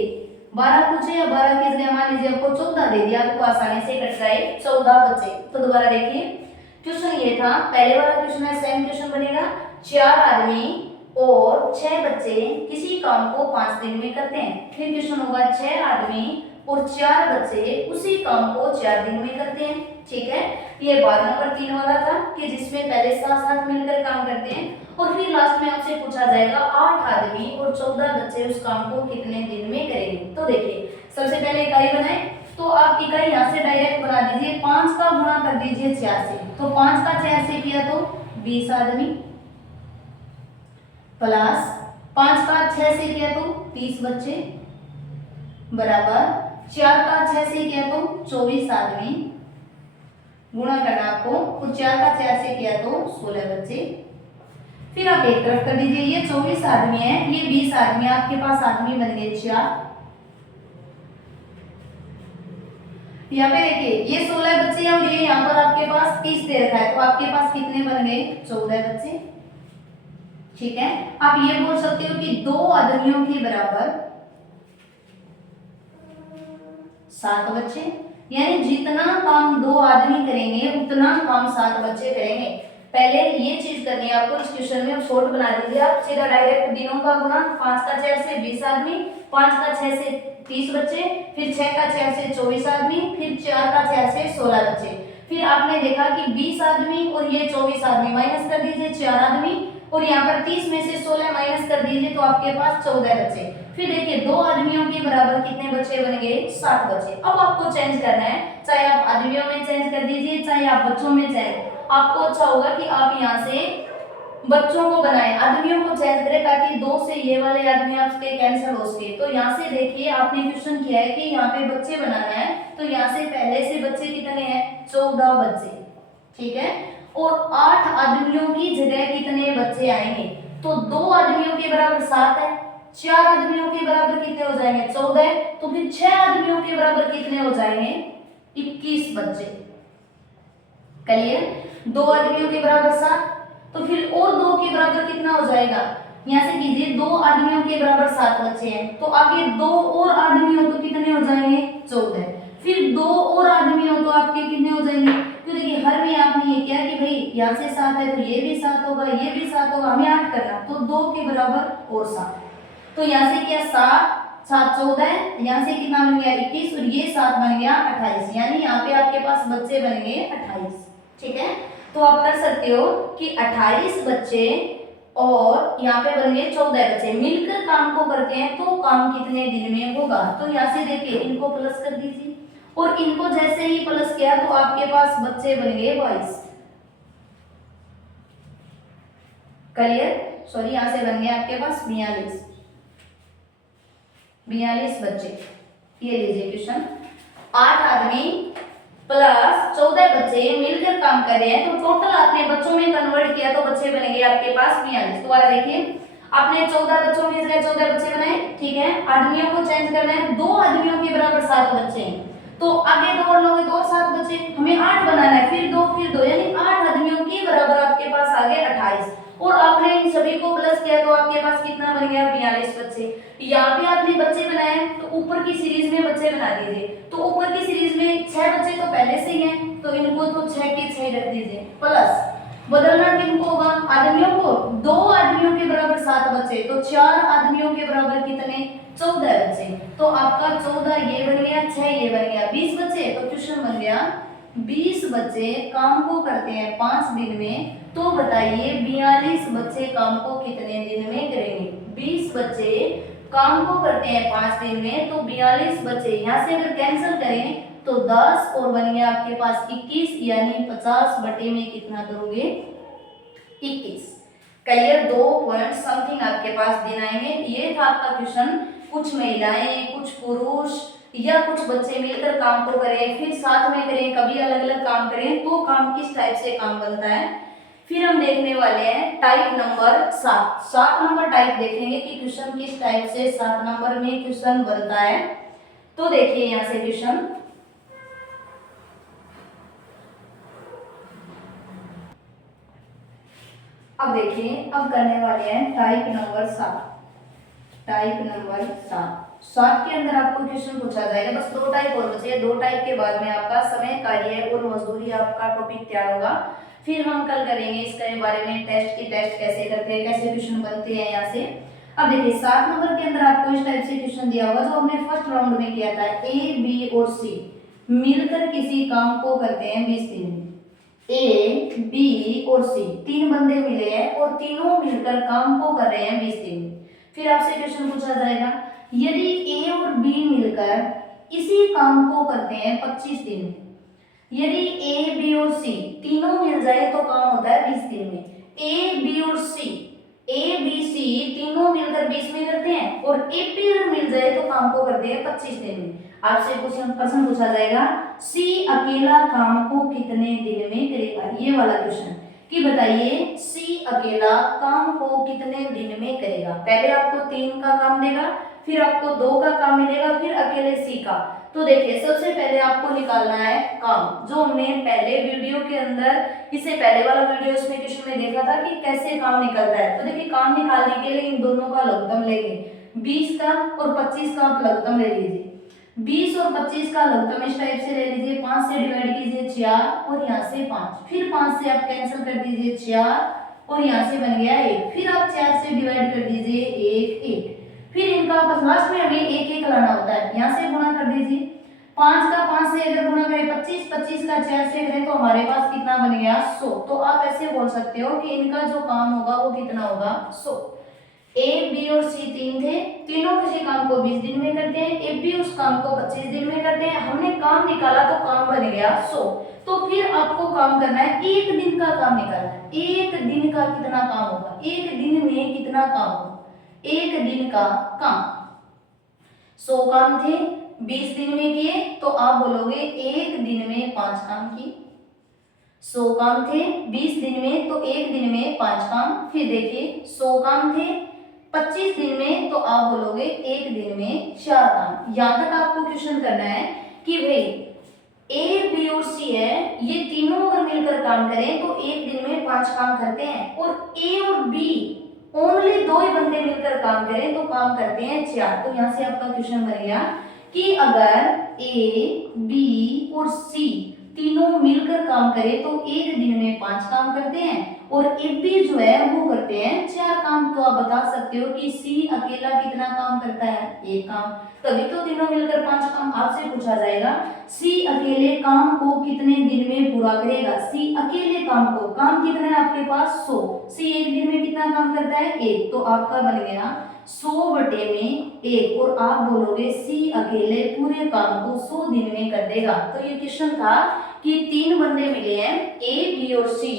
12 पूछे या 12 की जगह मान लीजिए आपको 14 दे दिया, आपको आसानी से कट जाए 14 बच्चे। तो दोबारा देखिए क्वेश्चन ये था, पहले वाला क्वेश्चन है सेम क्वेश्चन बनेगा, 4 आदमी और 6 बच्चे किसी काम को 5 दिन में करते हैं। फिर क्वेश्चन होगा 6 आदमी और 4 बच्चे उसी काम को 4 दिन में करते हैं। ठीक है, ये भाग नंबर 3 वाला था कि जिसमें पहले साथ साथ मिलकर काम करते हैं, और फिर लास्ट में आपसे पूछा जाएगा 8 आदमी और 14 बच्चे उस काम को कितने दिन में करेंगे। तो देखिए सबसे पहले इकाई बनाए, तो आप इकाई यहाँ से डायरेक्ट बना दीजिए, 5 का गुणा कर दीजिए 4 से, तो 5 का 4 से किया तो 20 आदमी, प्लस 5 का 6 से किया तो 30 बच्चे, बराबर 4 का 6 से किया तो 24 आदमी, गुणा करना आपको, और 4 का 4 से किया तो 16 बच्चे। फिर आप एक तरफ कर दीजिए, ये 24 आदमी है, ये 20 आदमी, आपके पास आदमी बन गए 4। यहाँ पे देखिए ये 16 बच्चे और ये यहाँ पर आपके पास 30 दे रखा है, तो आपके पास कितने बन गए 14 बच्चे। ठीक है, आप ये बोल सकते हो कि 2 आदमियों के बराबर 7 बच्चे, यानी जितना काम 2 आदमी करेंगे उतना काम 7 बच्चे करेंगे। पहले ये चीज करनी है आपको, इस क्वेश्चन में शॉर्ट बना दीजिए आप, सीधा डायरेक्ट दिनों का गुणा, 5 का 4 से 20 आदमी, 5 का 6 से 30 बच्चे, फिर 6 का 4 से 24 आदमी, फिर 4 का 4 से 16 बच्चे। फिर आपने देखा कि 20 आदमी और ये 24 आदमी, माइनस कर दीजिए 4 आदमी, और यहाँ पर 30 में से 16 माइनस कर दीजिए तो आपके पास 14 बचे। फिर देखिए 2 आदमियों के बराबर कितने बच्चे बन गए, 7 बचे। अब आपको चेंज करना है, चाहे आप आदमियों में चेंज कर दीजिए चाहे आप बच्चों में चेंज, आपको अच्छा होगा कि आप यहाँ से बच्चों को बनाए, आदमियों को चेंज करें ताकि 2 से ये वाले आदमी आपके कैंसिल हो सके। तो यहाँ से देखिए आपने क्वेश्चन किया है कि यहाँ पे बच्चे बनाना है, तो यहाँ से पहले से बच्चे कितने हैं, 14 बच्चे, ठीक है। और 8 आदमियों की जगह कितने बच्चे आएंगे, तो 2 आदमियों के बराबर 7 है, 4 आदमियों के बराबर कितने हो जाएंगे, 14, तो फिर 6 आदमियों के बराबर कितने हो जाएंगे, 21 बच्चे। क्लियर। 2 आदमियों के बराबर 7, तो फिर और 2 के बराबर कितना हो जाएगा, यहाँ से कीजिए 2 आदमियों के बराबर 7 बच्चे हैं, तो आगे 2 और आदमी हो तो कितने हो जाएंगे, 14, फिर 2 और आदमी हो तो आपके कितने हो जाएंगे। तो देखिए हर में आपने ये किया कि भाई यहाँ से 7 है तो ये भी 7 होगा, ये भी 7 होगा, हमें 8 करना, तो 2 के बराबर और 7, तो यहाँ से क्या 7 7 14, यहाँ से कितना बन गया 21, और ये 7 बन गया 28, यानी यहाँ पे आपके पास बच्चे बन गए 28, ठीक है। तो आप कर सकते हो कि 28 बच्चे और यहाँ पे बन गए 14 बच्चे मिलकर काम को करते हैं तो काम कितने दिन में होगा। तो यहाँ से देखिए इनको प्लस कर दीजिए, और इनको जैसे ही प्लस किया तो आपके पास बच्चे बन गए 22। क्लियर। सॉरी, यहाँ से बन गया आपके पास 42 बच्चे। ये लीजिए क्वेश्चन, 8 आदमी प्लस 14 बच्चे मिलकर काम कर रहे हैं, तो टोटल आपने बच्चों में कन्वर्ट किया तो बच्चे बनेंगे आपके पास 42। दोबारा देखिए, आपने 14 बच्चों की जगह 14 बच्चे बनाए, ठीक है। आदमियों को चेंज करना है, 2 आदमियों के बराबर 7 बच्चे हैं, तो आगे 2 और लोगे तो और 7 बचे, हमें 8 बनाना है, फिर 2 यानी 8 आदमियों के बराबर आपके पास आ गए 28, और आपने इन सभी को प्लस किया तो आपके पास कितना बन गया 42 बच्चे। यहाँ पे आपने बच्चे बनाए तो ऊपर की सीरीज में बच्चे बना दीजिए, तो ऊपर की सीरीज में 6 बच्चे तो पहले से ही हैं, तो इनको तो 6 के 6 रख दीजिए, प्लस बदलना किनको होगा, आदमियों को, 2 आदमियों के बराबर 7 बच्चे, तो 4 आदमियों के बराबर कितने, 14 बच्चे, तो आपका 14 ये बन गया, 6 ये बन गया, 20 बच्चे। तो क्वेश्चन बन गया 20 बच्चे काम को करते हैं 5 दिन में, तो बताइए 42 बच्चे काम को कितने दिन में करेंगे। 20 बच्चे काम को करते हैं 5 दिन में, तो 42 बच्चे यहाँ से अगर कैंसिल करें तो 10 और बन गया आपके पास 21, यानी 50 बटे में कितना करोगे, 21। क्लियर। 2 पॉइंट समथिंग आपके पास दिन आएंगे। ये था आपका क्वेश्चन, कुछ महिलाएं कुछ पुरुष या कुछ बच्चे मिलकर काम को करें, फिर साथ में करें, कभी अलग अलग काम करें, तो काम किस टाइप से काम बनता है। फिर हम देखने वाले हैं टाइप नंबर 7 नंबर टाइप देखेंगे कि क्वेश्चन किस टाइप से 7 नंबर में क्वेश्चन बनता है। तो देखिए यहाँ से क्वेश्चन, अब देखिए अब करने वाले हैं टाइप नंबर 7। टाइप नंबर 7 के अंदर आपको क्वेश्चन पूछा जाएगा, बस 2 टाइप और बचे, 2 टाइप के बाद में आपका समय, कार्य और मजदूरी आपका टॉपिक तैयार होगा। फिर हम कल करेंगे इसके बारे में, टेस्ट कैसे करते हैं, कैसे क्वेश्चन बनते हैं यहाँ से। अब देखिए 7 नंबर के अंदर आपको इस टाइप से क्वेश्चन दिया होगा जो हमने फर्स्ट राउंड में किया था। ए, बी और सी मिलकर किसी काम को करते हैं 20 दिन में। ए, बी और सी 3 बंदे मिले हैं और तीनों मिलकर काम को कर रहे हैं 20 दिन में। फिर आपसे क्वेश्चन पूछा जाएगा, यदि ए और बी मिलकर इसी काम को करते हैं 25 दिन में। यदि ए, बी और सी तीनों मिल जाए तो काम होता है 20 दिन में। ए, बी और सी, ए, बी, सी तीनों मिलकर 20 में करते हैं, और ए, बी अगर मिल जाए तो काम को करते हैं 25 दिन में। आपसे प्रश्न पूछा जाएगा, सी अकेला काम को कितने दिन में करेगा। ये वाला क्वेश्चन कि बताइए सी अकेला काम को कितने दिन में करेगा। पहले आपको 3 का काम देगा, फिर आपको 2 का काम मिलेगा, फिर अकेले सी का। तो देखिए सबसे पहले आपको निकालना है काम, जो हमने पहले वीडियो के अंदर, इससे पहले वाला वीडियो उसमें क्वेश्चन में देखा था कि कैसे काम निकलता है। तो देखिए काम निकालने के लिए इन दोनों का लघुत्तम लेंगे, 20 का और 25 का आप लघुत्तम ले लीजिए। 20 और 25 का लघुत्तम इस टाइप से ले लीजिए, 5 से डिवाइड कीजिए 4 और यहाँ से 5, फिर 5 से आप कैंसिल कर दीजिए 4 और यहाँ से बन गया 1, फिर आप 4 से डिवाइड कर दीजिए 1 1, फिर इनका बस लास्ट में हमें 1 1 लाना होता है, यहाँ से गुणा कर दीजिए 5 का 5 से अगर गुणा करें 25, 25 का 4 से करें तो हमारे पास कितना बन गया 100। तो आप ऐसे बोल सकते हो कि इनका जो काम होगा वो कितना होगा 100। ए बी और सी तीन थे, तीनों किसी काम को 20 दिन में करते हैं, ए बी उस काम को 25 दिन में करते हैं। हमने काम निकाला तो काम बन गया 100। तो फिर आपको काम करना है, एक दिन का काम निकालना है। एक दिन का कितना काम होगा, एक दिन में कितना काम होगा, एक दिन का काम 100 काम थे, 20 दिन में किए तो आप बोलोगे एक दिन में 5 काम किए। 100 काम थे 20 दिन में तो एक दिन में 5 काम। फिर देखिए 100 काम थे 25 दिन में तो आप बोलोगे एक दिन में 4 काम। यहां तक आपको क्वेश्चन करना है कि भाई ए बी और सी है, ये तीनों अगर मिलकर काम करें तो एक दिन में 5 काम करते हैं, और ए और बी ओनली 2 ही बंदे मिलकर काम करें तो काम करते हैं 4। तो यहां से आपका क्वेश्चन बन गया कि अगर ए बी और सी तीनों मिलकर काम करें तो एक दिन में 5 काम करते हैं, और ए बी जो है वो करते हैं 4 काम। तो आप बता सकते हो कि सी अकेला कितना काम करता है, एक काम। तभी तो तीनों मिलकर 5 काम। आपसे पूछा जाएगा सी अकेले काम को कितने दिन में पूरा करेगा। सी अकेले काम को, काम कितना है आपके पास 100, सी एक दिन में कितना काम करता है 1। तो आपका बन गया 100 बटे में 1, और आप बोलोगे सी अकेले पूरे काम को 100 दिन में कर देगा। तो ये क्वेश्चन था कि 3 बंदे मिले हैं, ए बी और सी,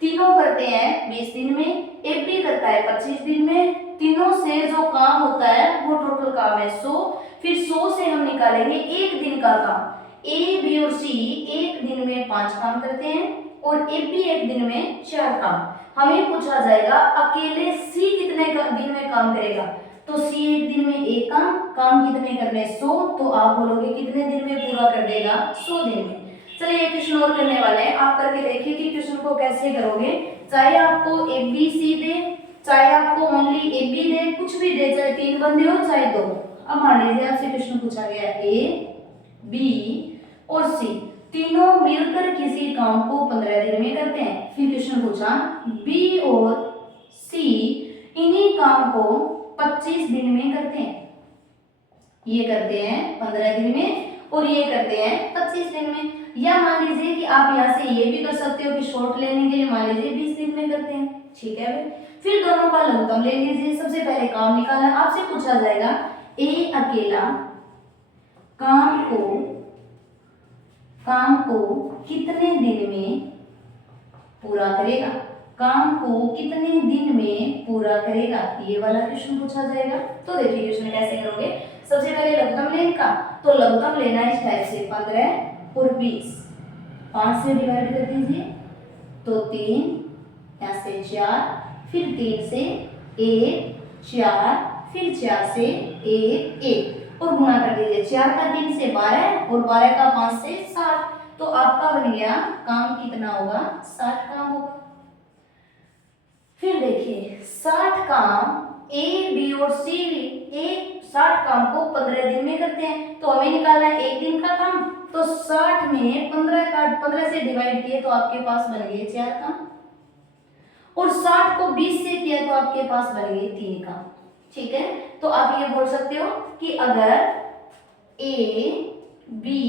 तीनों करते हैं 20 दिन में, ए बी करता है 25 दिन में। तीनों से जो काम होता है वो टोटल काम है 100। फिर 100 से हम निकालेंगे एक दिन का काम। ए बी और सी एक दिन में 5 काम करते हैं, और ए बी एक दिन में 4 काम। हमें पूछा जाएगा अकेले सी कितने दिन में काम करेगा। तो सी एक दिन में एक काम, काम कितने करने 100। तो आप बोलोगे कितने दिन में पूरा कर देगा 100 दिन में। चलिए एक क्वेश्चन और करने वाले हैं, आप करके देखिए कि क्वेश्चन को कैसे करोगे। चाहे आपको ए बी सी दे, चाहे आपको ओनली ए बी दे, कुछ भी दे, चाहे 3 बंदे हो चाहे 2। अब मान लीजिए आपसे क्वेश्चन पूछा गया ए बी और सी तीनों मिलकर किसी काम को 15 दिन में करते हैं। फिर क्वेश्चन पूछा बी और सी इन्हीं काम को 25 दिन में करते हैं। ये करते हैं 15 दिन में और ये करते हैं 25 दिन में। या मान लीजिए कि आप यहाँ से ये भी कर सकते हो कि शॉर्ट लेने के लिए मान लीजिए 20 दिन में करते हैं, ठीक है भाई। फिर दोनों का लघुत्तम ले लीजिए। सबसे पहले काम निकालना, आपसे पूछा जाएगा ए अकेला काम को कितने दिन में पूरा करेगा, काम को कितने दिन में पूरा करेगा, ये वाला क्वेश्चन पूछा जाएगा। तो देखिए क्वेश्चन कैसे करोगे। सबसे पहले लघुत्तम लेने का, तो लघुत्तम लेना इस टाइप से 15 और 20, 5 से डिवाइड कर दीजिए तो 3, यहाँ से 4, फिर 3 से 1, 4, फिर 4 से 1, 1 और गुणा कर दीजिए। 4 का 3 से 12 और 12 का 5 से 60। तो आपका बन गया काम कितना होगा 60 काम होगा। फिर देखिए 60 काम ए बी और सी एक 60 काम को 15 दिन में करते हैं, तो हमें निकालना है एक दिन का काम। तो 60 में 15 से डिवाइड किए तो आपके पास बन गए 4 काम, और 60 को 20 से किया तो आपके पास बन गए 3 काम, ठीक है। तो आप ये बोल सकते हो कि अगर ए बी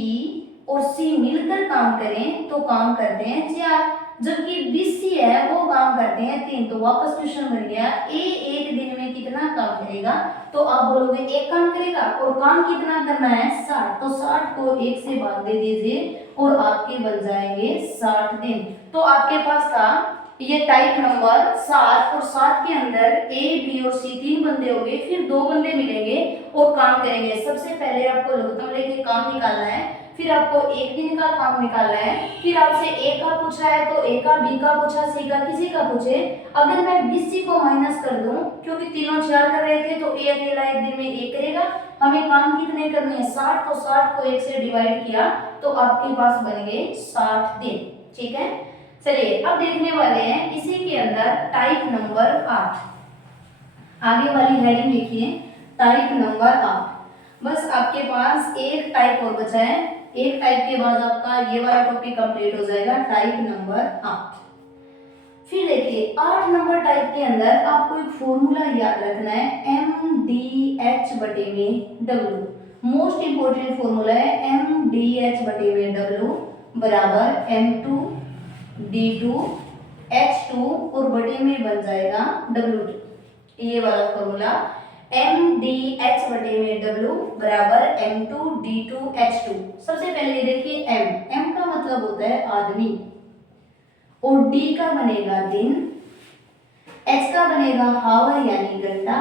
और सी मिलकर काम करें तो काम करते हैं 4, जबकि बी सी है वो काम करते हैं 3। तो वापस क्वेश्चन बन गया ए एक दिन में कितना काम करेगा। तो आप बोलोगे एक काम करेगा, और काम कितना करना है 60। तो 60 को 1 से भाग दे दीजिए और आपके बन जाएंगे 60 दिन। तो आपके पास था ये टाइप नंबर 7, और 7 के अंदर ए बी और सी 3 बंदे होंगे, फिर 2 बंदे मिलेंगे और काम करेंगे। सबसे पहले आपको लघुत्तम लेके काम निकालना है, फिर आपको एक दिन का काम निकालना है। फिर आपसे ए का पूछा है तो ए का, बी का पूछा, सी का, किसी का पूछे। अगर मैं बी सी को माइनस कर दूं, क्योंकि तीनों 4 कर रहे थे तो ए अकेला एक दिन में 1 करेगा। हमें काम कितने करने हैं 60, तो 60 को 1 से डिवाइड किया तो आपके पास बन गए 60 दिन, ठीक है। चलिए अब देखने वाले हैं इसी के अंदर टाइप नंबर 8। आगे वाली हेडिंग लिखिए टाइप नंबर 8। बस आपके पास एक टाइप और बचा है, एक टाइप के बाद आपका ये वाला टॉपिक कंप्लीट हो जाएगा, टाइप नंबर 8। फिर देखिए 8 नंबर टाइप के अंदर आपको एक फॉर्मूला याद रखना है, MDH/W। मोस्ट इंपोर्टेंट फॉर्मूला है एम डी एच बटे में डब्ल्यू बराबर M two D two H two और बटे में बन जाएगा डब्ल्यू टू। ये वाला फॉर्मूला एम डी एच बटे में डब्ल्यू बराबर M two D two H two. सबसे पहले देखिए एम का मतलब होता है आदमी और डी का बनेगा दिन, एच का बनेगा हावर यानी घंटा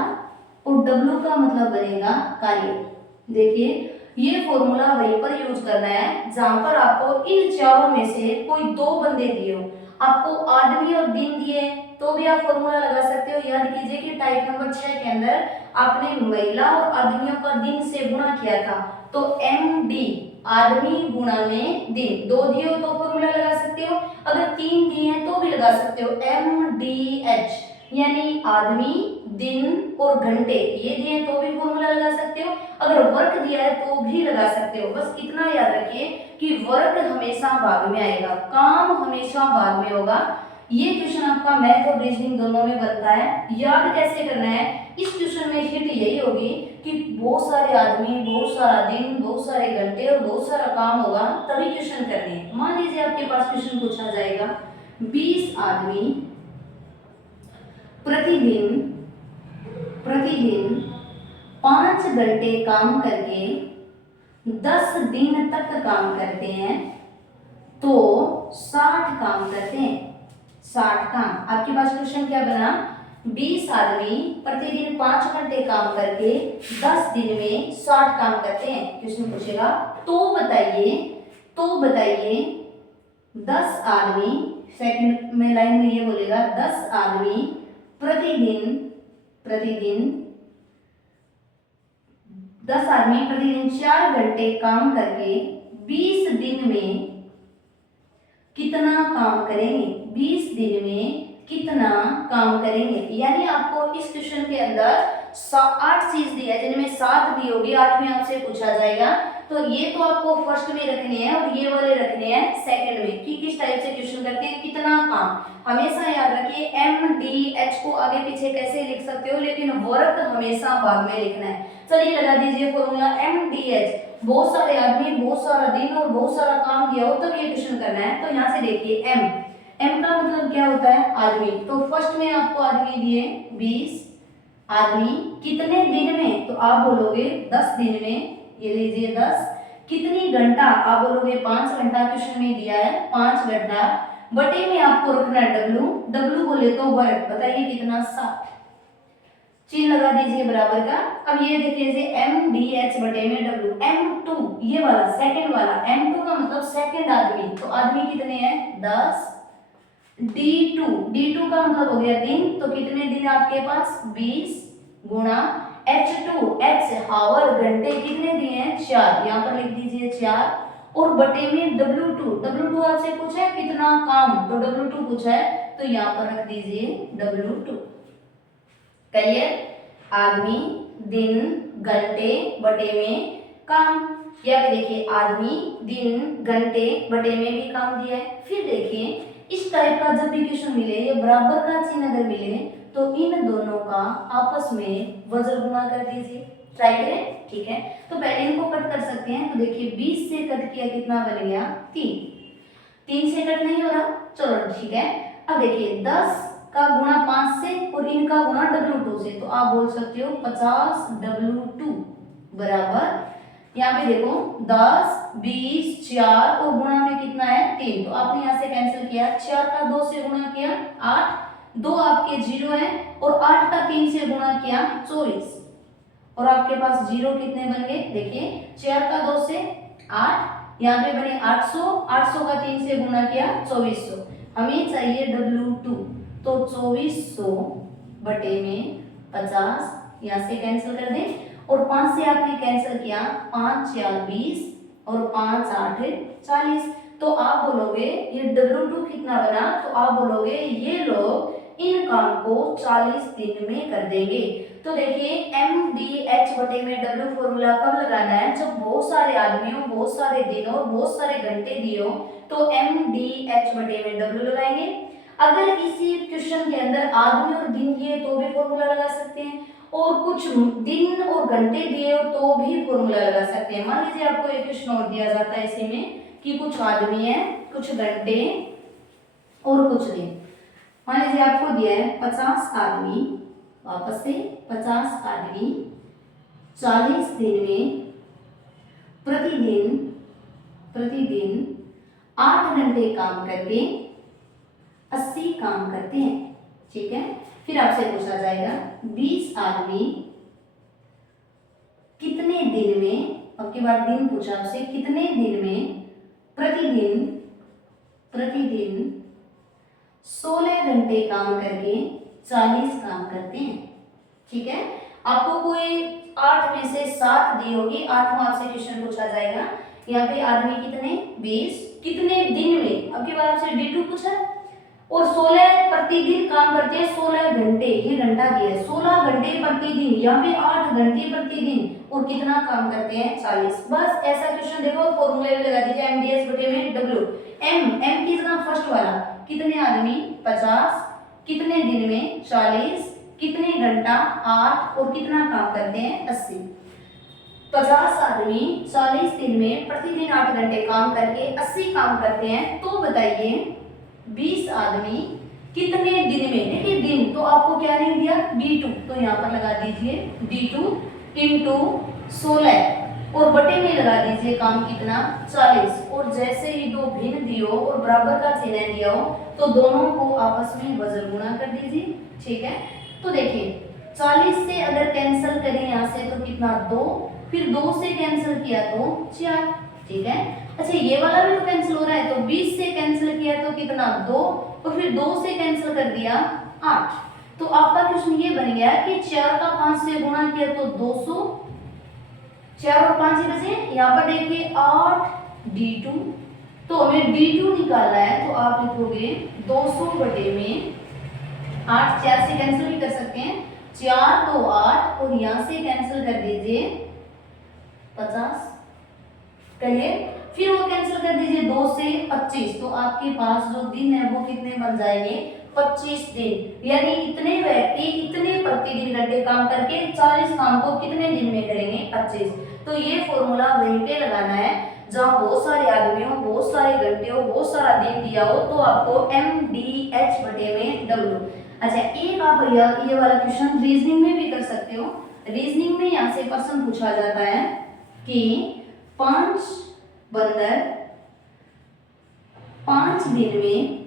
और डब्ल्यू का मतलब बनेगा कार्य। देखिए ये फॉर्मूला वहीं पर यूज करना है जहां पर आपको इन चारों में से कोई दो बंदे दिए हो, आपको आदमी और दिन दिए तो भी आप फॉर्मूला लगा सकते हो। याद कीजिए कि टाइप नंबर 6 के अंदर आपने महिला और आदमियों का दिन से गुणा किया था, तो एम डी आदमी गुणा में दिन, दो दिए हो तो फॉर्मूला लगा सकते हो, अगर तीन दिए हैं तो भी लगा सकते हो। एम डी एच यानी आदमी दिन और घंटे ये दिए तो भी फॉर्मूला लगा सकते हो, अगर वर्क दिया है तो भी लगा सकते हो। बस इतना याद रखिए कि वर्क हमेशा भाग में आएगा, काम हमेशा भाग में होगा। ये क्वेश्चन आपका मैथ और रीजनिंग दोनों में बनता है। याद कैसे करना है, इस क्वेश्चन में हिंट यही होगी कि बहुत सारे आदमी, बहुत सारा दिन, बहुत सारे घंटे और बहुत सारा काम होगा तभी क्वेश्चन करने हैं। मान लीजिए आपके पास क्वेश्चन पूछा जाएगा 20 आदमी प्रतिदिन 5 घंटे काम करके 10 दिन तक काम करते हैं तो 60 काम करते हैं। 60 काम, आपके पास क्वेश्चन क्या बना, 20 आदमी प्रतिदिन 5 घंटे काम करके 10 दिन में 60 काम करते हैं। क्वेश्चन पूछेगा तो बताइए 10 आदमी, सेकंड में लाइन में ये बोलेगा 10 आदमी प्रतिदिन 10 आदमी प्रतिदिन 4 घंटे काम करके 20 दिन में कितना काम करेंगे, 20 दिन में कितना काम करेंगे। यानी आपको इस क्वेश्चन के अंदर 8 चीज दी है जिनमें 7 दी होगी, 8 में आपसे पूछा जाएगा, तो ये तो आपको फर्स्ट में रखने हैं और ये वाले रखने हैं सेकंड में कि किस टाइप से क्वेश्चन करते हैं, कितना काम। हमेशा याद रखिए एम डी एच को आगे पीछे कैसे लिख सकते हो, लेकिन वर्क हमेशा भाग में लिखना है। चलिए लगा दीजिए फॉर्मूला एम डी एच, बहुत सारे आदमी, बहुत सारा दिन और बहुत सारा काम दिया हो तब ये क्वेश्चन करना है। तो यहाँ से देखिए एम का मतलब क्या होता है आदमी, तो फर्स्ट में आपको आदमी दिए 20 आदमी कितने दिन में, तो आप बोलोगे 10 दिन में, ये लीजिए 10, कितनी घंटा आप बोलोगे 5 घंटा, क्वेश्चन में दिया है 5 घंटा, बटे में आपको रखना है डब्ल्यू बोले तो वर्क, बताइए कितना 7, चिन्ह लगा दीजिए बराबर का। अब ये देखिए एम डी एच बटे में डब्ल्यू, एम टू ये वाला सेकंड वाला, एम टू का मतलब सेकंड आदमी, तो आदमी कितने हैं 10, डी टू का मतलब हो गया दिन, तो कितने दिन आपके पास 20 गुणा एच हावर घंटे कितने दिए हैं 4, यहाँ पर लिख दीजिए 4, और बटे में W2 आपसे पूछा है कितना काम, तो W2 पूछा है तो यहाँ पर रख दीजिए W2। क्लियर, आदमी दिन घंटे बटे में काम, या फिर देखिए आदमी दिन घंटे बटे में भी काम दिया है। फिर देखिए इस टाइप का जब भी क्वेश्चन मिले, ये बराबर का चिन्ह अगर मिले तो इन दोनों का आपस में वज्र गुणा कर दीजिए, ट्राई करें, ठीक है। तो पहले इनको कट कर सकते हैं, तो देखिए 20 से कट किया कितना बन गया 3 से कट नहीं हो रहा, चलो ठीक है। अब देखिए 10 का गुणा 5 से और इनका गुणा W2 से, तो आप बोल सकते हो 50 W2 बराबर, यहाँ पे देखो 10 20 4 और गुणा में कितना है 3, तो आपने यहाँ से कैंसिल किया, 4 का 2 से गुणा किया 8, 2 आपके 0 है, और 8 का 3 से गुणा किया 24, और आपके पास 0 कितने बन गए, देखिए 4 का 2 से 8, यहाँ पे बने 800, 800 का 3 से गुणा किया 2400, हमें चाहिए W2, तो 2400 बटे में 50, यहाँ से कैंसिल कर दें, और 5 से आपने कैंसिल किया, 5 4 20 और 5 8 40, तो आप बोलोगे ये W2 कितना बना, तो आप बोलोगे ये लोग इन काम को 40 दिन में कर देंगे। तो देखिए एम डी एच बटे में W फॉर्मूला कब लगाना है, जब बहुत सारे आदमियों, बहुत सारे दिनों और बहुत सारे घंटे दिए हो, तो एम डी एच बटे में W लगाएंगे। अगर इसी क्वेश्चन के अंदर आदमी और दिन दिए तो भी फॉर्मूला लगा सकते हैं, और कुछ दिन और घंटे दिए हो तो भी फॉर्मूला लगा सकते हैं। मान लीजिए आपको एक क्वेश्चन और दिया जाता है इसी में कि कुछ आदमी है, कुछ घंटे और कुछ दिन। मान लीजिए आपको दिया है 50 आदमी, वापस से 50 आदमी 40 दिन में प्रतिदिन प्रतिदिन 8 घंटे काम करके 80 काम करते हैं। ठीक है, फिर आपसे पूछा जाएगा 20 आदमी कितने दिन में, अब की बार दिन पूछा आपसे, कितने दिन में प्रतिदिन प्रतिदिन 16 घंटे काम करके 40 काम करते हैं। ठीक है, आपको कोई 8 में से 7 दी होगी, 8वां आपसे क्वेश्चन पूछा जाएगा। यहाँ पे आदमी कितने 20 कितने दिन में, अब की बार आपसे D2 पूछा और 16 प्रतिदिन काम करते हैं 16 घंटे, ये घंटा दिया है 16 घंटे प्रतिदिन, यहाँ पे 8 घंटे प्रतिदिन और कितना काम करते हैं 40। बस ऐसा क्वेश्चन देखो, फॉर्मूले में लगा दीजिए MDS बटे में W। M की जगह फर्स्ट वाला, कितने आदमी 50, कितने दिन में 40, कितने घंटा 8 और कितना काम करते हैं 80। 50 आदमी 40 दिन में प्रतिदिन 8 घंटे काम करके 80 काम करते हैं, तो बताइए 20 आदमी कितने दिन में, देखिए दिन तो आपको क्या नहीं दिया D2, तो यहाँ पर लगा दीजिए D2 इंटू 16 और बटे में लगा दीजिए काम कितना 40। और जैसे ही दो भिन्न दियो और बराबर का चिन्ह दिया हो तो दोनों को आपस में वजन गुणा कर दीजिए। ठीक है, तो देखिए 40 से अगर कैंसिल करें यहाँ से तो कितना 2, फिर 2 से कैंसिल किया तो 4। ठीक है, अच्छा ये वाला भी तो कैंसिल हो रहा है, तो 20 से कैंसिल किया तो कितना 2 और फिर 2 से कैंसिल कर दिया 8। तो आपका क्वेश्चन ये बन गया कि 4 का 5 से गुणा किया तो 200, 4 और 5 ही बचे। यहाँ पर देखिए 8 D2, तो हमें D2 निकालना है, तो आप लिखोगे 200 बटे में 8, 4 से कैंसिल भी कर सकते हैं, 4 तो 8 और यहाँ से कैंसिल कर दीजिए 50। करिए, फिर वो कैंसिल कर दीजिए 2 से 25, तो आपके पास जो दिन है वो कितने बन जाएंगे 25 दिन। यानी इतने व्यक्ति इतने प्रतिदिन घंटे काम करके 40 काम को कितने दिन में करेंगे 25। तो ये फॉर्मूला वहीं पे लगाना है जहाँ बहुत सारे आदमी हो, बहुत सारे घंटे हो, बहुत सारा दिन दिया हो, तो आपको MDH बटे में W। अच्छा, एक आप ये वाला क्वेश्चन रीजनिंग में भी कर सकते हो। रीजनिंग में यहाँ से प्रश्न पूछा जाता है कि 5 बंदर 5 दिन में